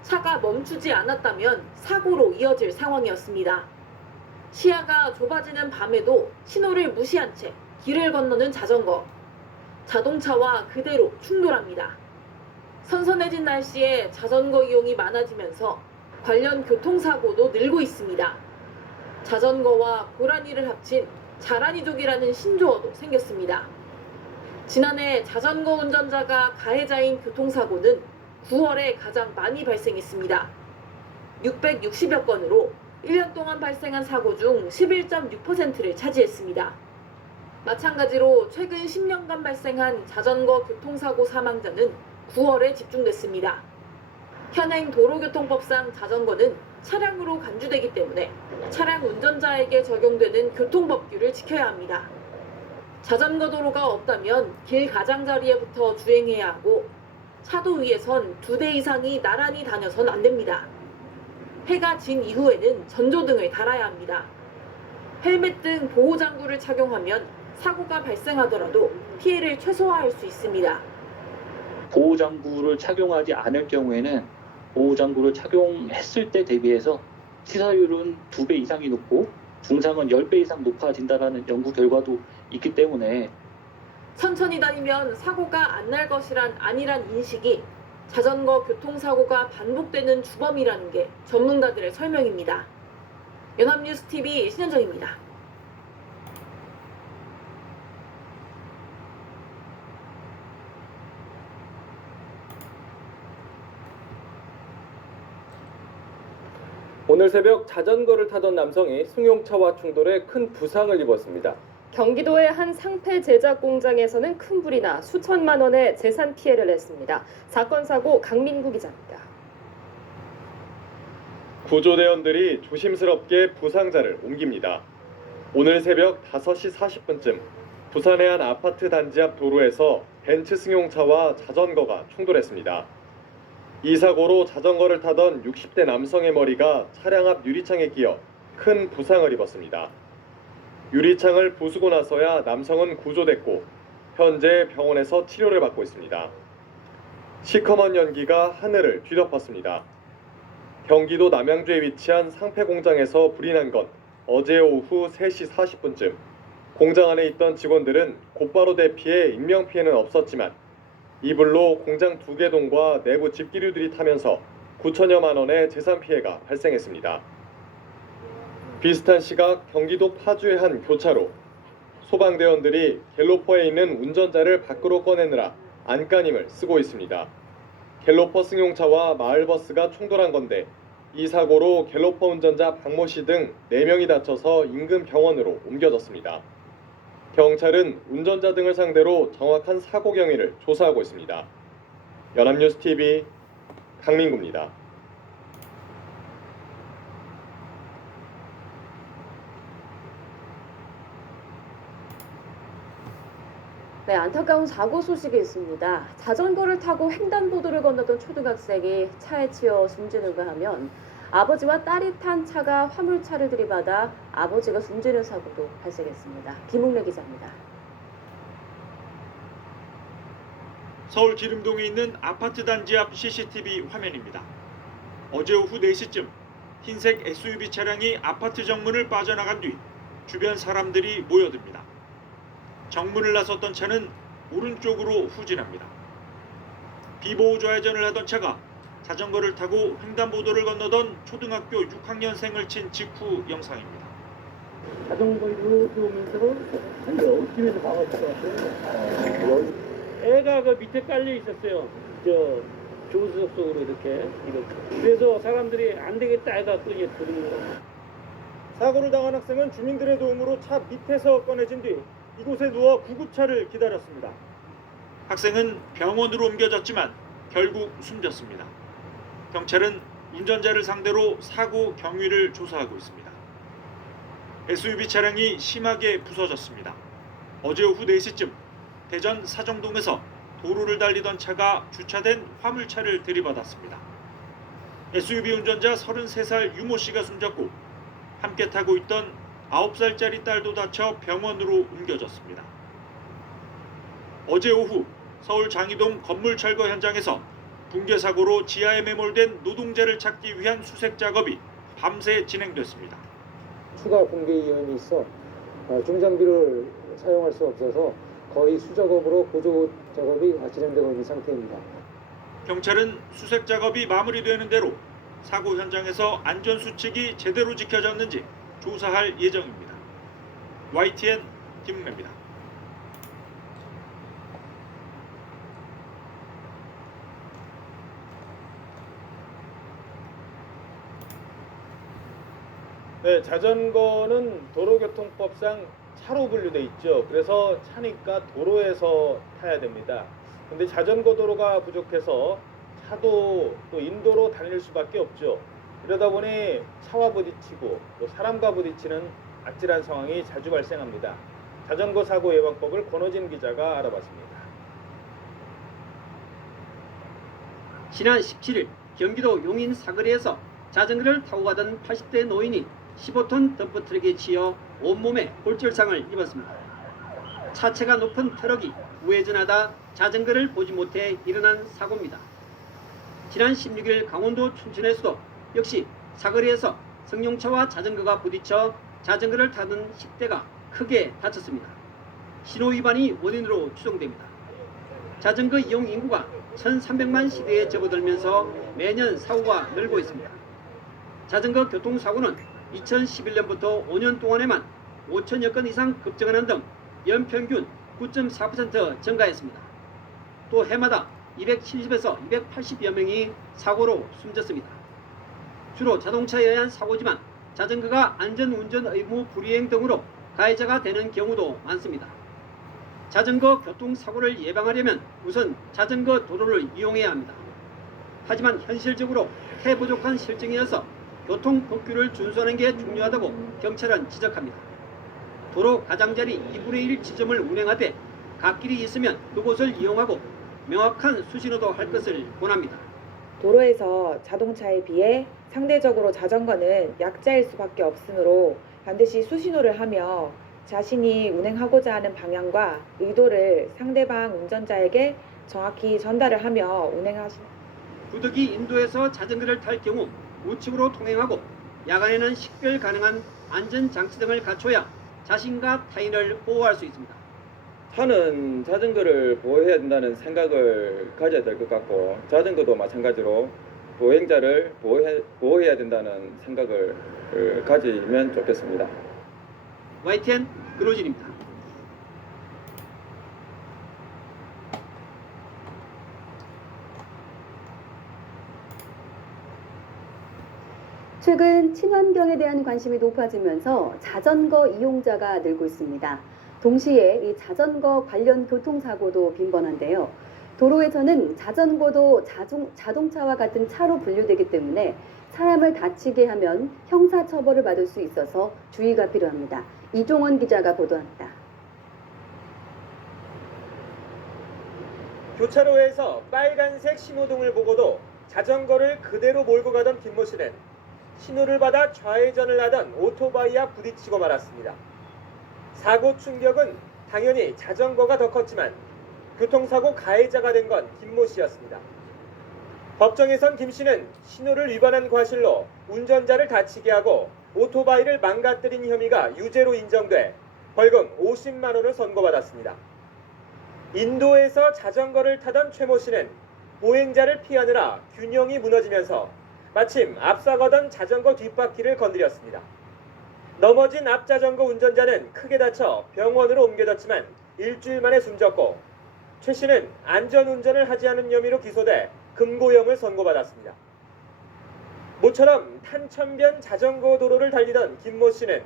차가 멈추지 않았다면 사고로 이어질 상황이었습니다. 시야가 좁아지는 밤에도 신호를 무시한 채 길을 건너는 자전거. 자동차와 그대로 충돌합니다. 선선해진 날씨에 자전거 이용이 많아지면서 관련 교통사고도 늘고 있습니다. 자전거와 고라니를 합친 자라니족이라는 신조어도 생겼습니다. 지난해 자전거 운전자가 가해자인 교통사고는 9월에 가장 많이 발생했습니다. 660여 건으로 1년 동안 발생한 사고 중 11.6%를 차지했습니다. 마찬가지로 최근 10년간 발생한 자전거 교통사고 사망자는 9월에 집중됐습니다. 현행 도로교통법상 자전거는 차량으로 간주되기 때문에 차량 운전자에게 적용되는 교통법규를 지켜야 합니다. 자전거 도로가 없다면 길 가장자리에부터 주행해야 하고, 차도 위에선 2대 이상이 나란히 다녀선 안 됩니다. 해가 진 이후에는 전조등을 달아야 합니다. 헬멧 등 보호장구를 착용하면 사고가 발생하더라도 피해를 최소화할 수 있습니다. 보호장구를 착용하지 않을 경우에는 보호장구를 착용했을 때 대비해서 치사율은 2배 이상이 높고 중상은 10배 이상 높아진다라는 연구 결과도 있기 때문에 천천히 다니면 사고가 안 날 것이란 아니란 인식이 자전거 교통사고가 반복되는 주범이라는 게 전문가들의 설명입니다. 연합뉴스TV 신현정입니다. 오늘 새벽 자전거를 타던 남성이 승용차와 충돌해 큰 부상을 입었습니다. 경기도의 한 상패 제작 공장에서는 큰 불이 나 수천만 원의 재산 피해를 냈습니다. 사건 사고 강민구 기자입니다. 구조대원들이 조심스럽게 부상자를 옮깁니다. 오늘 새벽 5시 40분쯤 부산의 한 아파트 단지 앞 도로에서 벤츠 승용차와 자전거가 충돌했습니다. 이 사고로 자전거를 타던 60대 남성의 머리가 차량 앞 유리창에 끼어 큰 부상을 입었습니다. 유리창을 부수고 나서야 남성은 구조됐고 현재 병원에서 치료를 받고 있습니다. 시커먼 연기가 하늘을 뒤덮었습니다. 경기도 남양주에 위치한 상패 공장에서 불이 난 건 어제 오후 3시 40분쯤. 공장 안에 있던 직원들은 곧바로 대피해 인명피해는 없었지만 이 불로 공장 2개 동과 내부 집기류들이 타면서 9천여만 원의 재산 피해가 발생했습니다. 비슷한 시각 경기도 파주의 한 교차로. 소방대원들이 갤로퍼에 있는 운전자를 밖으로 꺼내느라 안간힘을 쓰고 있습니다. 갤로퍼 승용차와 마을버스가 충돌한 건데 이 사고로 갤로퍼 운전자 박모 씨 등 4명이 다쳐서 인근 병원으로 옮겨졌습니다. 경찰은 운전자 등을 상대로 정확한 사고 경위를 조사하고 있습니다. 연합뉴스TV 강민구입니다. 네, 안타까운 사고 소식이 있습니다. 자전거를 타고 횡단보도를 건너던 초등학생이 차에 치여 숨지는가 하면 아버지와 딸이 탄 차가 화물차를 들이받아 아버지가 숨지는 사고도 발생했습니다. 김웅래 기자입니다. 서울 기름동에 있는 아파트 단지 앞 CCTV 화면입니다. 어제 오후 4시쯤 흰색 SUV 차량이 아파트 정문을 빠져나간 뒤 주변 사람들이 모여듭니다. 정문을 나섰던 차는 오른쪽으로 후진합니다. 비보호 좌회전을 하던 차가 자전거를 타고 횡단보도를 건너던 초등학교 6학년생을 친 직후 영상입니다. 자전거 이렇게 오면서 한 10팀에서 박았을 것 같아요. 애가 그 밑에 깔려 있었어요. 저 조수석 속으로 이렇게. 그래서 사람들이 안 되겠다 해갖고 이제 들은 거예요. 사고를 당한 학생은 주민들의 도움으로 차 밑에서 꺼내진 뒤 이곳에 누워 구급차를 기다렸습니다. 학생은 병원으로 옮겨졌지만 결국 숨졌습니다. 경찰은 운전자를 상대로 사고 경위를 조사하고 있습니다. SUV 차량이 심하게 부서졌습니다. 어제 오후 4시쯤 대전 사정동에서 도로를 달리던 차가 주차된 화물차를 들이받았습니다. SUV 운전자 33살 유모 씨가 숨졌고 함께 타고 있던 9살짜리 딸도 다쳐 병원으로 옮겨졌습니다. 어제 오후 서울 장이동 건물 철거 현장에서 붕괴 사고로 지하에 매몰된 노동자를 찾기 위한 수색 작업이 밤새 진행됐습니다. 추가 붕괴 위험이 있어 중장비를 사용할 수 없어서 거의 수작업으로 구조 작업이 진행되고 있는 상태입니다. 경찰은 수색 작업이 마무리되는 대로 사고 현장에서 안전수칙이 제대로 지켜졌는지 조사할 예정입니다. YTN 김웅래입니다. 네, 자전거는 도로교통법상 차로 분류돼 있죠. 그래서 차니까 도로에서 타야 됩니다. 근데 자전거 도로가 부족해서 차도 또 인도로 다닐 수밖에 없죠. 이러다 보니 차와 부딪히고 또 사람과 부딪히는 아찔한 상황이 자주 발생합니다. 자전거 사고 예방법을 권호진 기자가 알아봤습니다. 지난 17일 경기도 용인 사거리에서 자전거를 타고 가던 80대 노인이 15톤 덤프트럭에 치여 온몸에 골절상을 입었습니다. 차체가 높은 트럭이 우회전하다 자전거를 보지 못해 일어난 사고입니다. 지난 16일 강원도 춘천에서도 역시 사거리에서 승용차와 자전거가 부딪혀 자전거를 타던 10대가 크게 다쳤습니다. 신호 위반이 원인으로 추정됩니다. 자전거 이용 인구가 1,300만 시대에 접어들면서 매년 사고가 늘고 있습니다. 자전거 교통사고는 2011년부터 5년 동안에만 5천여 건 이상 급증하는 등 연평균 9.4% 증가했습니다. 또 해마다 270에서 280여 명이 사고로 숨졌습니다. 주로 자동차에 의한 사고지만 자전거가 안전운전 의무 불이행 등으로 가해자가 되는 경우도 많습니다. 자전거 교통사고를 예방하려면 우선 자전거 도로를 이용해야 합니다. 하지만 현실적으로 부족한 실정이어서 교통법규를 준수하는 게 중요하다고 경찰은 지적합니다. 도로 가장자리 2분의 1 지점을 운행하되 갓길이 있으면 그곳을 이용하고 명확한 수신호도 할 것을 권합니다. 도로에서 자동차에 비해 상대적으로 자전거는 약자일 수밖에 없으므로 반드시 수신호를 하며 자신이 운행하고자 하는 방향과 의도를 상대방 운전자에게 정확히 전달을 하며 부득이 인도에서 자전거를 탈 경우 우측으로 통행하고 야간에는 식별 가능한 안전장치 등을 갖춰야 자신과 타인을 보호할 수 있습니다. 차는 자전거를 보호해야 된다는 생각을 가져야 될 것 같고 자전거도 마찬가지로 보행자를 보호해야 된다는 생각을 가지면 좋겠습니다. YTN 근호진입니다. 최근 친환경에 대한 관심이 높아지면서 자전거 이용자가 늘고 있습니다. 동시에 이 자전거 관련 교통사고도 빈번한데요. 도로에서는 자전거도 자동차와 같은 차로 분류되기 때문에 사람을 다치게 하면 형사처벌을 받을 수 있어서 주의가 필요합니다. 이종원 기자가 보도합니다. 교차로에서 빨간색 신호등을 보고도 자전거를 그대로 몰고 가던 김모 씨는 신호를 받아 좌회전을 하던 오토바이와 부딪히고 말았습니다. 사고 충격은 당연히 자전거가 더 컸지만 교통사고 가해자가 된 건 김모 씨였습니다. 법정에선 김 씨는 신호를 위반한 과실로 운전자를 다치게 하고 오토바이를 망가뜨린 혐의가 유죄로 인정돼 벌금 50만 원을 선고받았습니다. 인도에서 자전거를 타던 최모 씨는 보행자를 피하느라 균형이 무너지면서 마침 앞서가던 자전거 뒷바퀴를 건드렸습니다. 넘어진 앞자전거 운전자는 크게 다쳐 병원으로 옮겨졌지만 일주일 만에 숨졌고 최 씨는 안전운전을 하지 않은 혐의로 기소돼 금고형을 선고받았습니다. 모처럼 탄천변 자전거 도로를 달리던 김모 씨는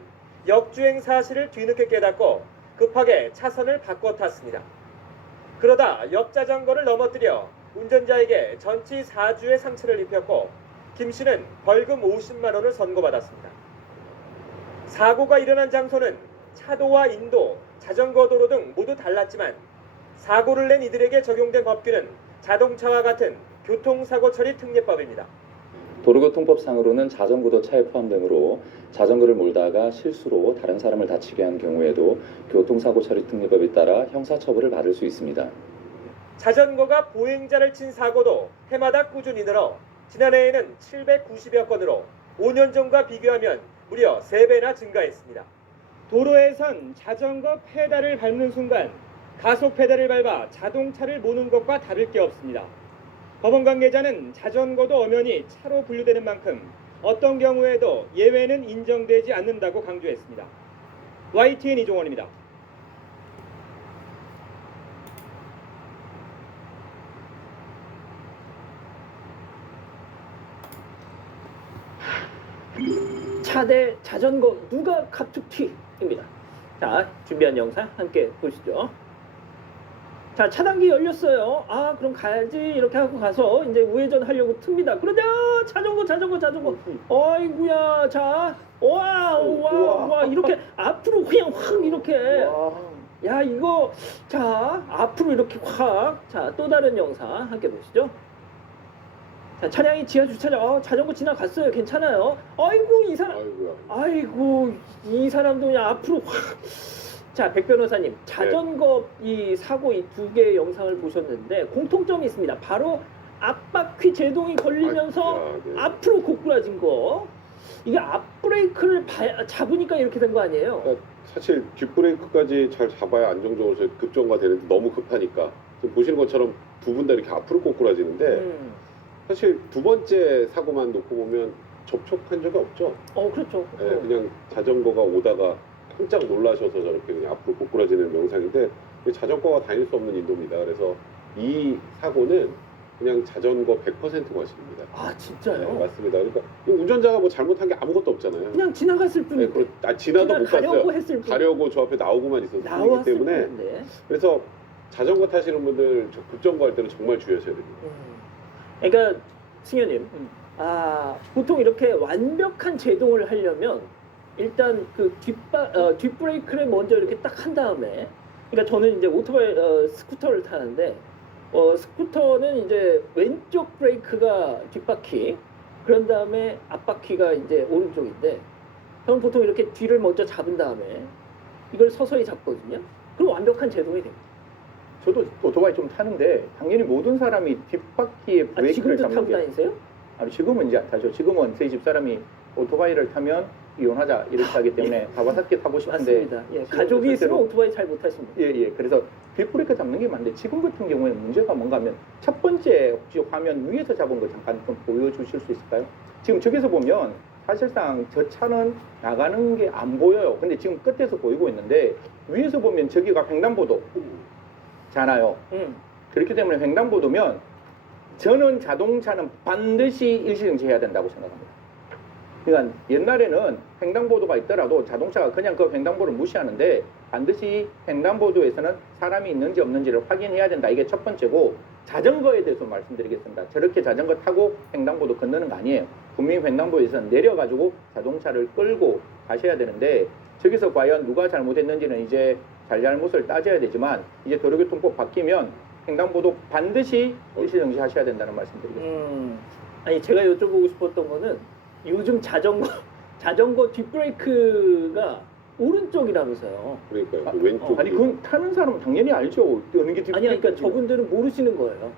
역주행 사실을 뒤늦게 깨닫고 급하게 차선을 바꿔 탔습니다. 그러다 옆 자전거를 넘어뜨려 운전자에게 전치 4주의 상처를 입혔고 김 씨는 벌금 50만 원을 선고받았습니다. 사고가 일어난 장소는 차도와 인도, 자전거 도로 등 모두 달랐지만 사고를 낸 이들에게 적용된 법규는 자동차와 같은 교통사고 처리 특례법입니다. 도로교통법상으로는 자전거도 차에 포함되므로 자전거를 몰다가 실수로 다른 사람을 다치게 한 경우에도 교통사고 처리 특례법에 따라 형사처벌을 받을 수 있습니다. 자전거가 보행자를 친 사고도 해마다 꾸준히 늘어 지난해에는 790여 건으로 5년 전과 비교하면 무려 3배나 증가했습니다. 도로에선 자전거 페달을 밟는 순간 가속 페달을 밟아 자동차를 모는 것과 다를 게 없습니다. 법원 관계자는 자전거도 엄연히 차로 분류되는 만큼 어떤 경우에도 예외는 인정되지 않는다고 강조했습니다. YTN 이종원입니다. 차 대 자전거 누가 갑툭튀입니다. 자, 준비한 영상 함께 보시죠. 자, 차단기 열렸어요. 아, 그럼 가야지. 이렇게 하고 가서 이제 우회전 하려고 틉니다. 그러자 자전거. 어이구야. 자, 와, 이렇게 앞으로 그냥 확 이렇게. 야, 이거 자, 앞으로 이렇게 확. 자, 또 다른 영상 함께 보시죠. 자, 차량이 지하 주차장. 자전거 지나갔어요. 괜찮아요. 아이고, 이 사람. 아이고, 이 사람도 그냥 앞으로 확. 자, 백 변호사님, 자전거 이 사고 이 두 개의 영상을 보셨는데 공통점이 있습니다. 바로 앞바퀴 제동이 걸리면서 앞으로 고꾸라진 거. 이게 앞브레이크를 잡으니까 이렇게 된 거 아니에요? 사실 뒷브레이크까지 잘 잡아야 안정적으로 급정가 되는데 너무 급하니까 지금 보시는 것처럼 두 분 다 이렇게 앞으로 꼬꾸라지는데 사실 두 번째 사고만 놓고 보면 접촉한 적이 없죠. 그렇죠. 네, 그냥 자전거가 오다가 깜짝 놀라셔서 저렇게 그냥 앞으로 꼬꾸라지는 명상인데 자전거가 다닐 수 없는 인도입니다. 그래서 이 사고는 그냥 자전거 100% 과실입니다. 아 진짜요? 네, 맞습니다. 그러니까 운전자가 뭐 잘못한 게 아무것도 없잖아요. 그냥 지나갔을 뿐인데. 지나도 못 가려고 봤어요. 했을 뿐. 가려고 저 앞에 나오고만 있었기 때문에. 뿐인데. 그래서 자전거 타시는 분들 급정거할 때는 정말 주의하셔야 됩니다. 그러니까 승현님, 보통 이렇게 완벽한 제동을 하려면 일단 그 뒷브레이크를 먼저 이렇게 딱 한 다음에, 그러니까 저는 이제 오토바이 스쿠터를 타는데 스쿠터는 이제 왼쪽 브레이크가 뒷바퀴, 그런 다음에 앞바퀴가 이제 오른쪽인데 저는 보통 이렇게 뒤를 먼저 잡은 다음에 이걸 서서히 잡거든요. 그럼 완벽한 제동이 됩니다. 저도 오토바이 좀 타는데 당연히 모든 사람이 뒷바퀴에 브레이크를 지금도 잡는 타고 게 다니세요? 아니 지금은 이제 안 타죠. 지금은 저희 집 사람이 오토바이를 타면 이혼하자 이렇게 하기 때문에 가와사키 타고 싶은데 맞습니다. 가족이 있으면 오토바이 잘 못 타십니다. 예. 그래서 뒷브레이크 잡는 게 맞는데 지금 같은 경우에는 문제가 뭔가 하면 첫 번째 혹시 화면 위에서 잡은 거 잠깐 좀 보여주실 수 있을까요? 지금 저기서 보면 사실상 저 차는 나가는 게 안 보여요. 근데 지금 끝에서 보이고 있는데 위에서 보면 저기가 횡단보도 잖아요. 그렇기 때문에 횡단보도면 저는 자동차는 반드시 일시정지해야 된다고 생각합니다. 그러니까 옛날에는 횡단보도가 있더라도 자동차가 그냥 그 횡단보도를 무시하는데 반드시 횡단보도에서는 사람이 있는지 없는지를 확인해야 된다. 이게 첫 번째고, 자전거에 대해서 말씀드리겠습니다. 저렇게 자전거 타고 횡단보도 건너는 거 아니에요. 분명히 횡단보도에서는 내려가지고 자동차를 끌고 가셔야 되는데 저기서 과연 누가 잘못했는지는 이제 잘잘못을 따져야 되지만 이제 도로교통법 바뀌면 횡단보도 반드시 일시정지 하셔야 된다는 말씀드리겠습니다. 아니 제가 여쭤보고 싶었던 거는 요즘 자전거 뒷브레이크가 오른쪽이라면서요. 그러니까요. 왼쪽. 아니 그건 타는 사람은 당연히 알죠. 어느 게 뒷브레이크. 아니 그러니까 저분들은 모르시는 거예요.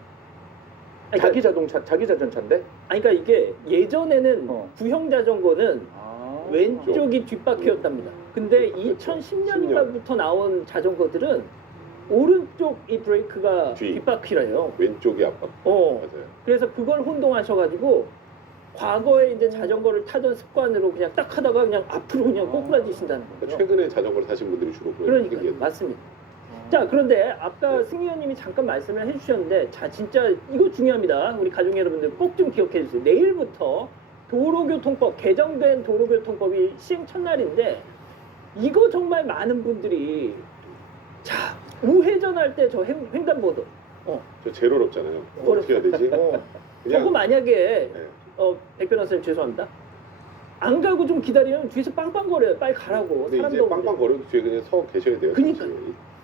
자기 자동차, 자기 자전차인데? 아니 그러니까 이게 예전에는 구형 자전거는 왼쪽이 뒷바퀴였답니다. 근데 2010년인가부터 나온 자전거들은 오른쪽 이 브레이크가 뒷바퀴래요. 왼쪽이 앞바퀴. 맞아요. 그래서 그걸 혼동하셔가지고 과거에 이제 자전거를 타던 습관으로 그냥 딱 하다가 그냥 앞으로 그냥 꼬꾸라지신다는 거예요. 최근에 자전거를 타신 분들이 주로 그러니까 맞습니다. 자, 그런데 아까 승희 의원님이 잠깐 말씀을 해주셨는데, 자 진짜 이거 중요합니다. 우리 가족 여러분들 꼭 좀 기억해 주세요. 내일부터 도로교통법, 개정된 도로교통법이 시행 첫날인데 이거 정말 많은 분들이 우회전할 때 저 횡단보도 저 제로로 없잖아요. 어떻게 해야 되지? 저거 만약에 백 변호사님 죄송합니다. 안 가고 좀 기다리면 뒤에서 빵빵거려요. 빨리 가라고. 근데 사람도 이제 빵빵거려도 뒤에 그냥 서 계셔야 돼요. 그러니까.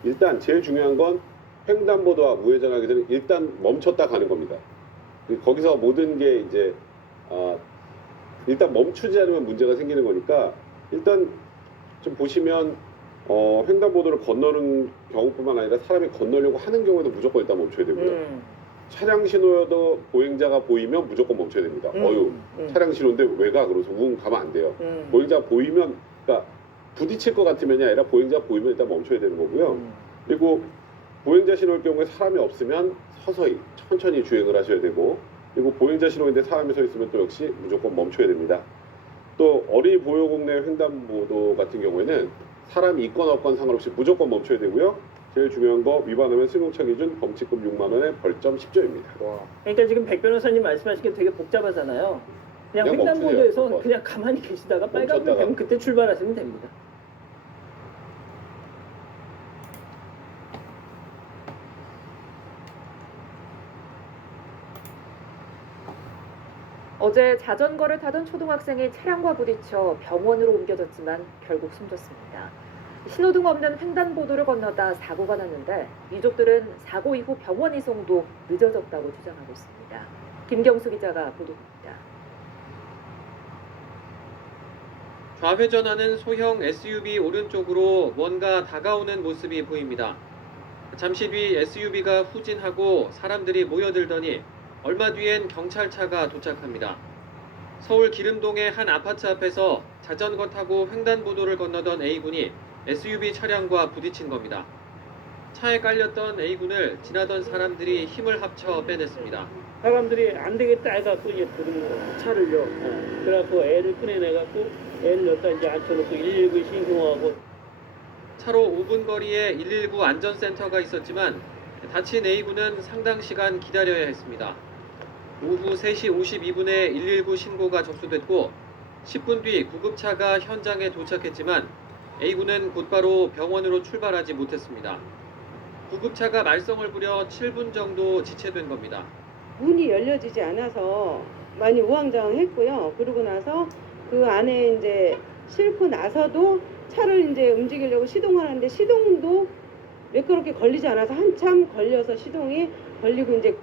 일단 제일 중요한 건 횡단보도와 우회전하기 전에 일단 멈췄다 가는 겁니다. 거기서 모든 게 이제 일단 멈추지 않으면 문제가 생기는 거니까 일단 좀 보시면 횡단보도를 건너는 경우뿐만 아니라 사람이 건너려고 하는 경우에도 무조건 일단 멈춰야 되고요. 차량 신호여도 보행자가 보이면 무조건 멈춰야 됩니다. 차량 신호인데 왜 가? 그러면서 우웅 가면 안 돼요. 보행자 보이면, 그러니까 부딪힐 것 같으면이 아니라 보행자 보이면 일단 멈춰야 되는 거고요. 그리고 보행자 신호일 경우에 사람이 없으면 서서히 천천히 주행을 하셔야 되고, 그리고 보행자 신호인데 사람이 서 있으면 또 역시 무조건 멈춰야 됩니다. 또 어린이 보호구역 내 횡단보도 같은 경우에는 사람이 있건 없건 상관없이 무조건 멈춰야 되고요. 제일 중요한 거 위반하면 승용차 기준 범칙금 6만 원에 벌점 10조입니다. 그러니까 지금 백 변호사님 말씀하신 게 되게 복잡하잖아요. 그냥 횡단보도에서 그냥 가만히 계시다가 빨간불 되면 그때 출발하시면 됩니다. 어제 자전거를 타던 초등학생이 차량과 부딪혀 병원으로 옮겨졌지만 결국 숨졌습니다. 신호등 없는 횡단보도를 건너다 사고가 났는데 유족들은 사고 이후 병원 이송도 늦어졌다고 주장하고 있습니다. 김경수 기자가 보도합니다. 좌회전하는 소형 SUV 오른쪽으로 뭔가 다가오는 모습이 보입니다. 잠시 뒤 SUV가 후진하고 사람들이 모여들더니 얼마 뒤엔 경찰차가 도착합니다. 서울 기름동의 한 아파트 앞에서 자전거 타고 횡단보도를 건너던 A군이 SUV 차량과 부딪힌 겁니다. 차에 깔렸던 A군을 지나던 사람들이 힘을 합쳐 빼냈습니다. 사람들이 안 되겠다 해갖고 이제 들은 거 차를요. 그래갖고 애를 꺼내내갖고 애를 여기다 이제 앉혀놓고 119 신고하고. 차로 5분 거리에 119 안전센터가 있었지만 다친 A군은 상당 시간 기다려야 했습니다. 오후 3시 52분에 119 신고가 접수됐고 10분 뒤 구급차가 현장에 도착했지만 A군은 곧바로 병원으로 출발하지 못했습니다. 구급차가 말썽을 부려 7분 정도 지체된 겁니다. 문이 열려지지 않아서 많이 우왕좌왕했고요. 그러고 나서 그 안에 이제 싣고 나서도 차를 이제 움직이려고 시동하는데 시동도 매끄럽게 걸리지 않아서 한참 걸려서 시동이 걸리고 이제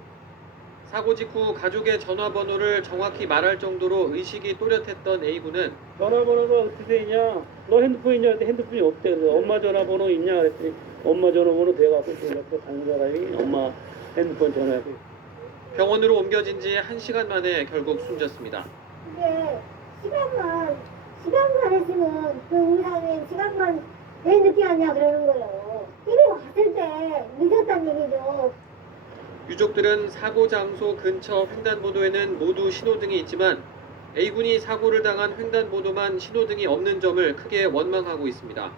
사고 직후 가족의 전화번호를 정확히 말할 정도로 의식이 또렷했던 A군은 전화번호가 어떻게 되냐? 너 핸드폰 있냐? 그랬더니 핸드폰이 없대. 그래서 엄마 전화번호 있냐? 그랬더니 엄마 전화번호 돼갖고 그 옆에 가는 사람이 엄마 핸드폰 전화해. 병원으로 옮겨진 지 1시간 만에 결국 숨졌습니다. 이게 시간만 했으면 그 의사는 시간만 왜 늦게 왔냐 그러는 거예요. 이거 왔을 때 늦었단 얘기죠. 유족들은 사고 장소 근처 횡단보도에는 모두 신호등이 있지만 A군이 사고를 당한 횡단보도만 신호등이 없는 점을 크게 원망하고 있습니다.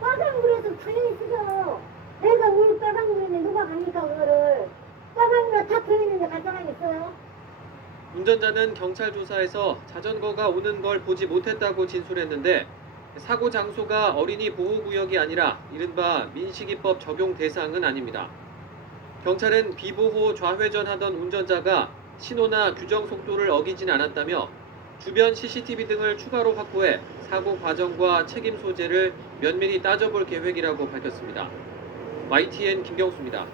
빨간불에서 당연히 쓰죠. 내가 오늘 빨간불인데 누가 갑니까 그거를. 빨간불에 다 펴있는데 갈 사람이 있어요? 운전자는 경찰 조사에서 자전거가 오는 걸 보지 못했다고 진술했는데 사고 장소가 어린이 보호구역이 아니라 이른바 민식이법 적용 대상은 아닙니다. 경찰은 비보호 좌회전하던 운전자가 신호나 규정 속도를 어기진 않았다며 주변 CCTV 등을 추가로 확보해 사고 과정과 책임 소재를 면밀히 따져볼 계획이라고 밝혔습니다. YTN 김경수입니다.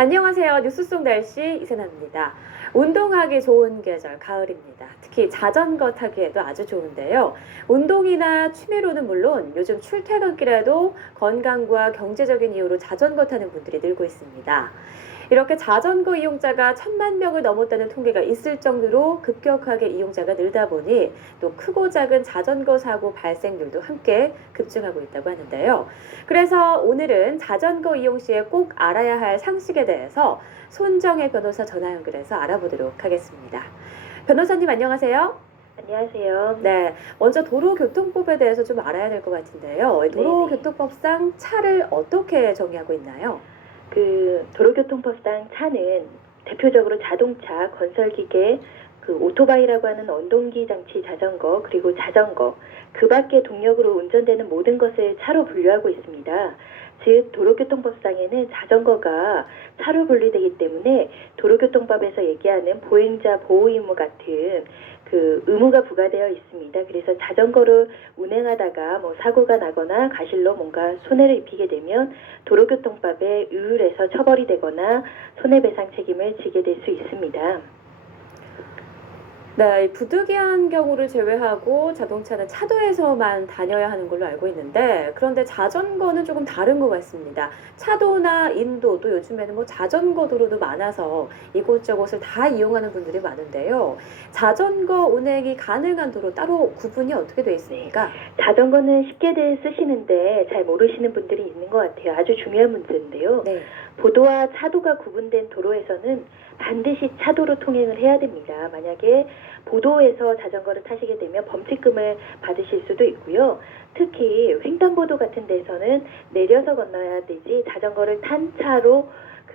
안녕하세요. 뉴스 속 날씨 이세나입니다. 운동하기 좋은 계절 가을입니다. 특히 자전거 타기에도 아주 좋은데요. 운동이나 취미로는 물론 요즘 출퇴근길에도 건강과 경제적인 이유로 자전거 타는 분들이 늘고 있습니다. 이렇게 자전거 이용자가 1,000만 명을 넘었다는 통계가 있을 정도로 급격하게 이용자가 늘다 보니 또 크고 작은 자전거 사고 발생률도 함께 급증하고 있다고 하는데요. 그래서 오늘은 자전거 이용 시에 꼭 알아야 할 상식에 대해서 손정혜 변호사 전화 연결해서 알아보도록 하겠습니다. 변호사님 안녕하세요. 안녕하세요. 네, 먼저 도로교통법에 대해서 좀 알아야 될 것 같은데요. 도로교통법상 차를 어떻게 정의하고 있나요? 도로교통법상 차는 대표적으로 자동차, 건설기계, 오토바이라고 하는 원동기 장치 자전거, 그리고 자전거, 그 밖의 동력으로 운전되는 모든 것을 차로 분류하고 있습니다. 즉 도로교통법상에는 자전거가 차로 분류되기 때문에 도로교통법에서 얘기하는 보행자 보호 의무 같은 의무가 부과되어 있습니다. 그래서 자전거를 운행하다가 사고가 나거나 가실로 뭔가 손해를 입히게 되면 도로교통법에 의율해서 처벌이 되거나 손해배상 책임을 지게 될 수 있습니다. 네, 부득이한 경우를 제외하고 자동차는 차도에서만 다녀야 하는 걸로 알고 있는데 그런데 자전거는 조금 다른 것 같습니다. 차도나 인도도 요즘에는 자전거 도로도 많아서 이곳저곳을 다 이용하는 분들이 많은데요. 자전거 운행이 가능한 도로 따로 구분이 어떻게 되어 있습니까? 자전거는 쉽게들 쓰시는데 잘 모르시는 분들이 있는 것 같아요. 아주 중요한 문제인데요. 네. 보도와 차도가 구분된 도로에서는 반드시 차도로 통행을 해야 됩니다. 만약에 보도에서 자전거를 타시게 되면 범칙금을 받으실 수도 있고요. 특히 횡단보도 같은 데서는 내려서 건너야 되지 자전거를 탄 차로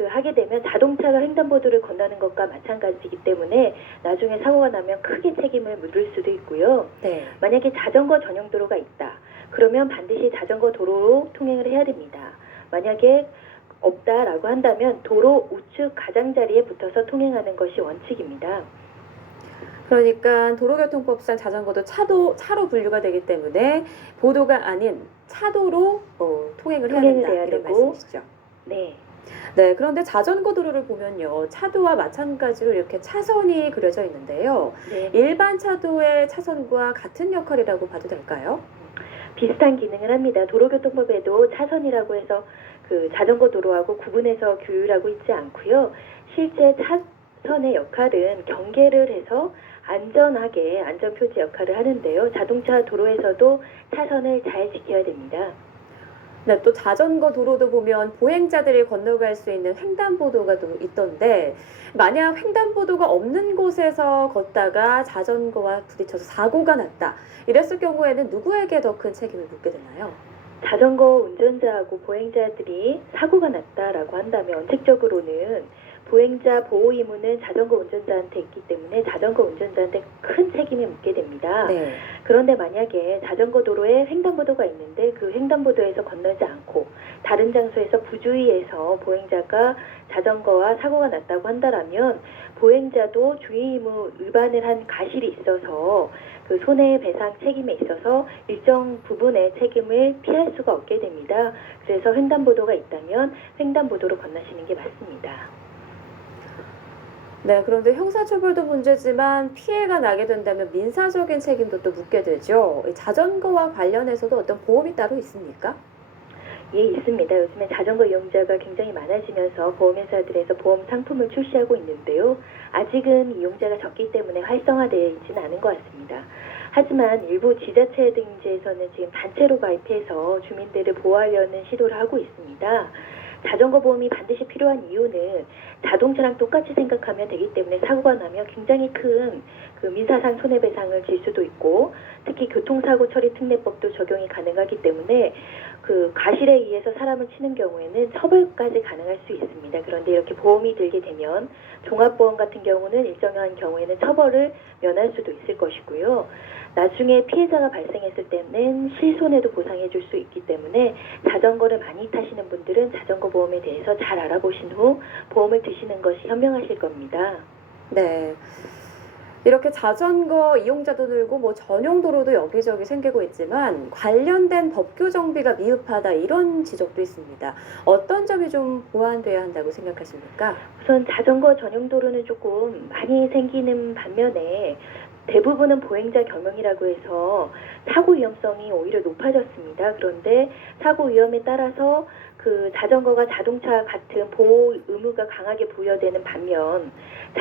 하게 되면 자동차가 횡단보도를 건너는 것과 마찬가지이기 때문에 나중에 사고가 나면 크게 책임을 물을 수도 있고요. 네. 만약에 자전거 전용 도로가 있다. 그러면 반드시 자전거 도로로 통행을 해야 됩니다. 만약에 없다라고 한다면 도로 우측 가장자리에 붙어서 통행하는 것이 원칙입니다. 그러니까 도로교통법상 자전거도 차로 분류가 되기 때문에 보도가 아닌 차도로 통행을 해야 된다 이런 말씀이시죠? 네. 네, 그런데 자전거 도로를 보면요. 차도와 마찬가지로 이렇게 차선이 그려져 있는데요. 네. 일반 차도의 차선과 같은 역할이라고 봐도 될까요? 비슷한 기능을 합니다. 도로교통법에도 차선이라고 해서 자전거 도로하고 구분해서 규율하고 있지 않고요. 실제 차선의 역할은 경계를 해서 안전하게 안전표지 역할을 하는데요. 자동차 도로에서도 차선을 잘 지켜야 됩니다. 네, 또 자전거 도로도 보면 보행자들이 건너갈 수 있는 횡단보도가 또 있던데 만약 횡단보도가 없는 곳에서 걷다가 자전거와 부딪혀서 사고가 났다. 이랬을 경우에는 누구에게 더 큰 책임을 묻게 되나요? 자전거 운전자하고 보행자들이 사고가 났다라고 한다면 원칙적으로는 보행자 보호 의무는 자전거 운전자한테 있기 때문에 자전거 운전자한테 큰 책임이 묻게 됩니다. 네. 그런데 만약에 자전거 도로에 횡단보도가 있는데 그 횡단보도에서 건너지 않고 다른 장소에서 부주의해서 보행자가 자전거와 사고가 났다고 한다면 보행자도 주의 의무 위반을 한 가실이 있어서 손해배상 책임에 있어서 일정 부분의 책임을 피할 수가 없게 됩니다. 그래서 횡단보도가 있다면 횡단보도로 건너시는 게 맞습니다. 네, 그런데 형사처벌도 문제지만 피해가 나게 된다면 민사적인 책임도 또 묻게 되죠. 자전거와 관련해서도 어떤 보험이 따로 있습니까? 예, 있습니다. 요즘에 자전거 이용자가 굉장히 많아지면서 보험회사들에서 보험 상품을 출시하고 있는데요. 아직은 이용자가 적기 때문에 활성화되어 있지는 않은 것 같습니다. 하지만 일부 지자체 등지에서는 지금 단체로 가입해서 주민들을 보호하려는 시도를 하고 있습니다. 자전거 보험이 반드시 필요한 이유는 자동차랑 똑같이 생각하면 되기 때문에 사고가 나면 굉장히 큰 민사상 손해배상을 질 수도 있고 특히 교통사고 처리 특례법도 적용이 가능하기 때문에 가실에 의해서 사람을 치는 경우에는 처벌까지 가능할 수 있습니다. 그런데 이렇게 보험이 들게 되면 종합보험 같은 경우는 일정한 경우에는 처벌을 면할 수도 있을 것이고요. 나중에 피해자가 발생했을 때는 실손해도 보상해 줄 수 있기 때문에 자전거를 많이 타시는 분들은 자전거 보험에 대해서 잘 알아보신 후 보험을 드시는 것이 현명하실 겁니다. 네. 이렇게 자전거 이용자도 늘고 뭐 전용 도로도 여기저기 생기고 있지만 관련된 법규 정비가 미흡하다 이런 지적도 있습니다. 어떤 점이 좀 보완돼야 한다고 생각하십니까? 우선 자전거 전용 도로는 조금 많이 생기는 반면에 대부분은 보행자 겸용이라고 해서 사고 위험성이 오히려 높아졌습니다. 그런데 사고 위험에 따라서 그 자전거가 자동차 같은 보호 의무가 강하게 부여되는 반면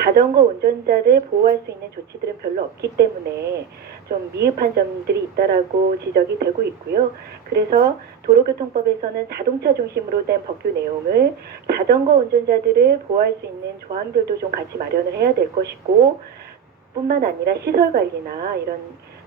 자전거 운전자를 보호할 수 있는 조치들은 별로 없기 때문에 좀 미흡한 점들이 있다라고 지적이 되고 있고요. 그래서 도로교통법에서는 자동차 중심으로 된 법규 내용을 자전거 운전자들을 보호할 수 있는 조항들도 좀 같이 마련을 해야 될 것이고, 뿐만 아니라 시설 관리나 이런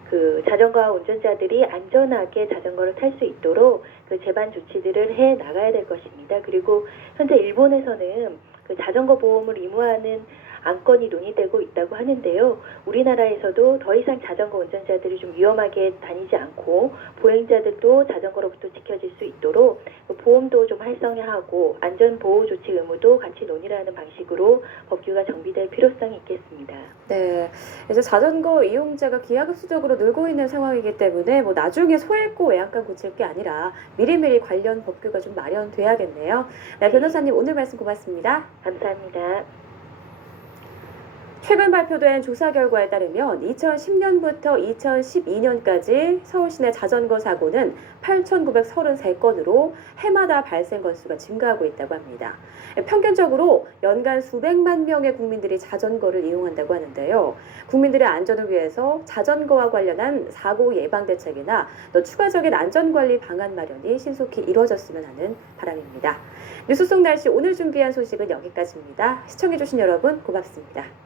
그 자전거 운전자들이 안전하게 자전거를 탈 수 있도록 그 제반 조치들을 해 나가야 될 것입니다. 그리고 현재 일본에서는 그 자전거 보험을 의무화하는 안건이 논의되고 있다고 하는데요. 우리나라에서도 더 이상 자전거 운전자들이 좀 위험하게 다니지 않고 보행자들도 자전거로부터 지켜질 수 있도록 보험도 좀 활성화하고 안전보호 조치 의무도 같이 논의를 하는 방식으로 법규가 정비될 필요성이 있겠습니다. 네, 이제 자전거 이용자가 기하급수적으로 늘고 있는 상황이기 때문에 뭐 나중에 소잃고 외양간 고칠 게 아니라 미리미리 관련 법규가 좀 마련돼야겠네요. 네, 변호사님 오늘 말씀 고맙습니다. 감사합니다. 최근 발표된 조사 결과에 따르면 2010년부터 2012년까지 서울 시내 자전거 사고는 8,933건으로 해마다 발생 건수가 증가하고 있다고 합니다. 평균적으로 연간 수백만 명의 국민들이 자전거를 이용한다고 하는데요. 국민들의 안전을 위해서 자전거와 관련한 사고 예방 대책이나 또 추가적인 안전관리 방안 마련이 신속히 이루어졌으면 하는 바람입니다. 뉴스 속 날씨 오늘 준비한 소식은 여기까지입니다. 시청해주신 여러분 고맙습니다.